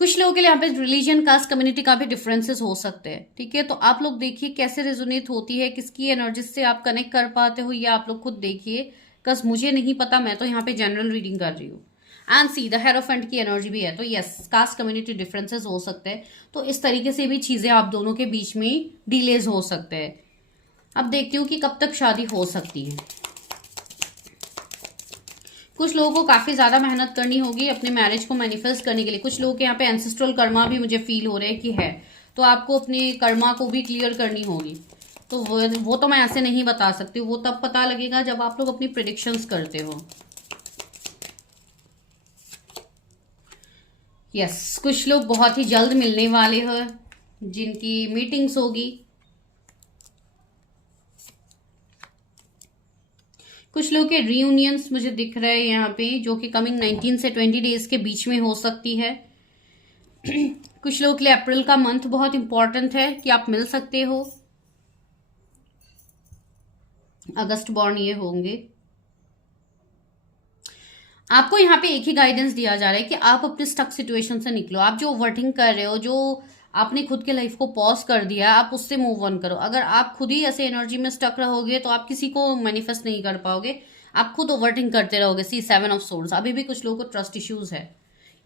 कुछ लोगों के लिए यहाँ पे रिलीजन, कास्ट, कम्युनिटी का भी डिफरेंसेस हो सकते हैं। ठीक है, तो आप लोग देखिए कैसे रेजोनेट होती है, किसकी एनर्जी से आप कनेक्ट कर पाते हो, ये आप लोग खुद देखिए। बस मुझे नहीं पता, मैं तो यहाँ पे जनरल रीडिंग कर रही हूँ। एंड सी द हेरोफेंट की एनर्जी भी है, तो यस, कास्ट कम्युनिटी डिफरेंसेस हो सकते हैं। तो इस तरीके से भी चीजें आप दोनों के बीच में डिलेज हो सकते हैं। अब देखती हूँ कि कब तक शादी हो सकती है। कुछ लोगों को काफी ज्यादा मेहनत करनी होगी अपने मैरिज को मैनिफेस्ट करने के लिए। कुछ लोगों के यहाँ पे एंसेस्ट्रल कर्मा भी मुझे फील हो रहा है कि है, तो आपको अपने कर्मा को भी क्लियर करनी होगी। तो वो तो मैं ऐसे नहीं बता सकती, वो तब पता लगेगा जब आप लोग अपनी प्रेडिक्शंस करते हो। यस, कुछ लोग बहुत ही जल्द मिलने वाले हैं जिनकी मीटिंग्स होगी। कुछ लोग के रीयूनियंस मुझे दिख रहे हैं यहाँ पे, जो कि कमिंग 19 से 20 डेज के बीच में हो सकती है। कुछ लोगों के लिए अप्रैल का मंथ बहुत इंपॉर्टेंट है कि आप मिल सकते हो। अगस्त बॉर्न ये होंगे। आपको यहाँ पे एक ही गाइडेंस दिया जा रहा है कि आप अपने स्टक सिचुएशन से निकलो। आप जो ओवरथिंक कर रहे हो, जो आपने खुद के लाइफ को पॉज कर दिया, आप उससे मूव ऑन करो। अगर आप खुद ही ऐसे एनर्जी में स्टक रहोगे तो आप किसी को मैनिफेस्ट नहीं कर पाओगे, आप खुद ओवरथिंक करते रहोगे। सी 7 ऑफ सोर्ड्स। अभी भी कुछ लोगों को ट्रस्ट इश्यूज है,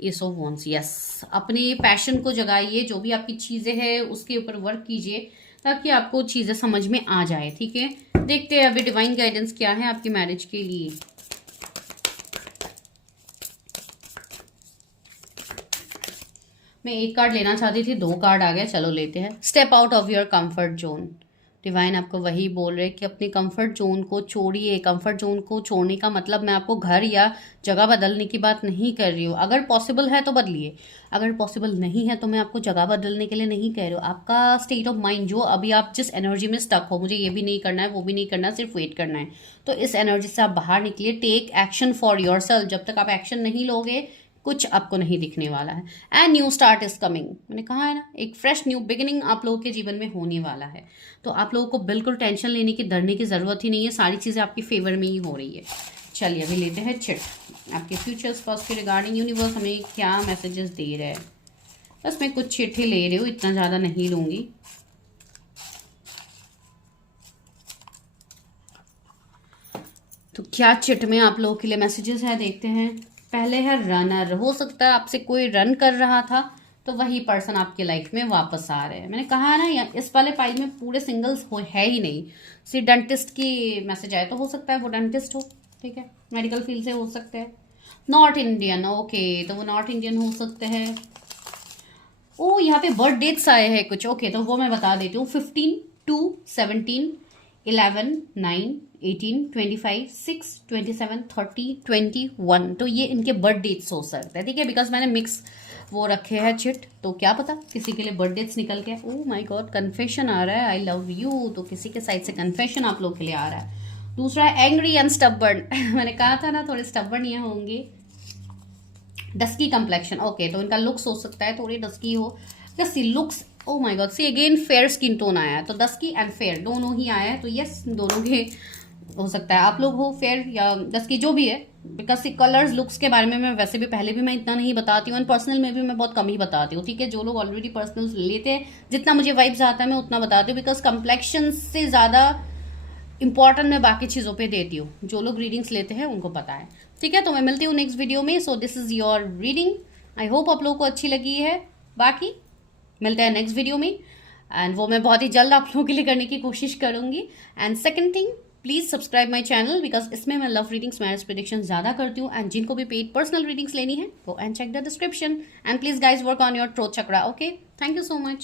एस ऑफ वॉन्ड्स, यस। अपने पैशन को जगाइए, जो भी आपकी चीजें हैं उसके ऊपर वर्क कीजिए ताकि आपको चीजें समझ में आ जाए, ठीक है। देखते हैं अभी डिवाइन गाइडेंस क्या है आपकी मैरिज के लिए। मैं एक कार्ड लेना चाहती थी, 2 कार्ड आ गया, चलो लेते हैं। Step out of your comfort zone. Divine आपको वही बोल रहे कि अपने कंफर्ट जोन को छोड़िए। कंफर्ट जोन को छोड़ने का मतलब मैं आपको घर या जगह बदलने की बात नहीं कर रही हूँ। अगर पॉसिबल है तो बदलिए, अगर पॉसिबल नहीं है तो मैं आपको जगह बदलने के लिए नहीं कह रही हूँ। आपका स्टेट ऑफ माइंड जो अभी आप जिस एनर्जी में स्टक हो, मुझे ये भी नहीं करना है वो भी नहीं करना, सिर्फ वेट करना है, तो इस एनर्जी से आप बाहर निकलिए। Take action for yourself. जब तक आप एक्शन नहीं लोगे कुछ आपको नहीं दिखने वाला है। And new start is coming, मैंने कहा है ना, एक फ्रेश न्यू बिगिनिंग आप लोगों के जीवन में होने वाला है। तो आप लोगों को बिल्कुल टेंशन लेने की, डरने की जरूरत ही नहीं है, सारी चीजें आपकी फेवर में ही हो रही है। चलिए अभी लेते हैं चिट। आपके फ्यूचर्स फर्स्ट के रिगार्डिंग यूनिवर्स हमें क्या मैसेजेस दे रहे हैं। बस मैं कुछ चिट ही ले रही हूँ, इतना ज्यादा नहीं लूंगी। तो क्या चिट में आप लोगों के लिए मैसेजेस है, देखते हैं। पहले है रनर। हो सकता है आपसे कोई रन कर रहा था तो वही पर्सन आपके लाइफ में वापस आ रहे हैं। मैंने कहा है ना, इस वाले पाइल में पूरे सिंगल्स है ही नहीं। सिर्फ डेंटिस्ट की मैसेज आए तो हो सकता है वो डेंटिस्ट हो, ठीक है, मेडिकल फील्ड से हो सकते हैं। नॉर्थ इंडियन, ओके, तो वो नॉर्थ इंडियन हो सकते हैं। ओ यहाँ पे बर्थ डेट्स आए हैं कुछ, ओके, तो वो मैं बता देती हूँ। 15, 2, 17, 11, 9, 18, 25, 6, 27, 30, 21, तो ये इनके बर्थ डेट्स हो सकते हैं, ठीक है। बिकॉज मैंने मिक्स वो रखे हैं चिट, तो क्या पता किसी के लिए बर्थ डेट्स निकल के। ओह माय गॉड, कन्फेशन आ रहा है, आई लव यू, तो किसी के साइड से कन्फेशन आप लोग के लिए आ रहा है। दूसरा है एंग्री एंड स्टबर्न। मैंने कहा था ना थोड़े स्टबर्न ये होंगे। डस्की कंप्लेक्शन, ओके, तो इनका लुक्स हो सकता है थोड़ी डस्की हो, just looks. Oh my god, see again fair skin tone आया है, तो डस्की एंड फेयर दोनों ही आया है, तो यस दोनों के हो सकता है आप लोग हो फेयर या डस्की जो भी है। बिकॉज कलर्स लुक्स के बारे में मैं वैसे भी पहले भी मैं इतना नहीं बताती हूँ, एंड पर्सनल में भी मैं बहुत कम ही बताती हूँ, ठीक है। जो लोग ऑलरेडी पर्सनल लेते हैं, जितना मुझे वाइब्स आता है मैं उतना बताती हूँ, बिकॉज कंप्लेक्शन से ज़्यादा इंपॉर्टेंट मैं बाकी चीज़ों पे देती हूँ। जो लोग रीडिंग्स लेते हैं उनको पता है, ठीक है। तो मैं मिलती हूँ नेक्स्ट वीडियो में। So this is your reading, I hope आप लोगों को अच्छी लगी है। बाकी मिलते हैं नेक्स्ट वीडियो में, एंड वो मैं बहुत ही जल्द आप लोगों के लिए करने की कोशिश करूंगी। And second thing, please subscribe my channel, because इसमें मैं लव रीडिंग्स, मैरिज प्रेडिक्शन ज़्यादा करती हूँ। एंड जिनको भी पेड पर्सनल रीडिंग्स लेनी है वो and check the description. And please guys work on your throat chakra, okay. Thank you so much.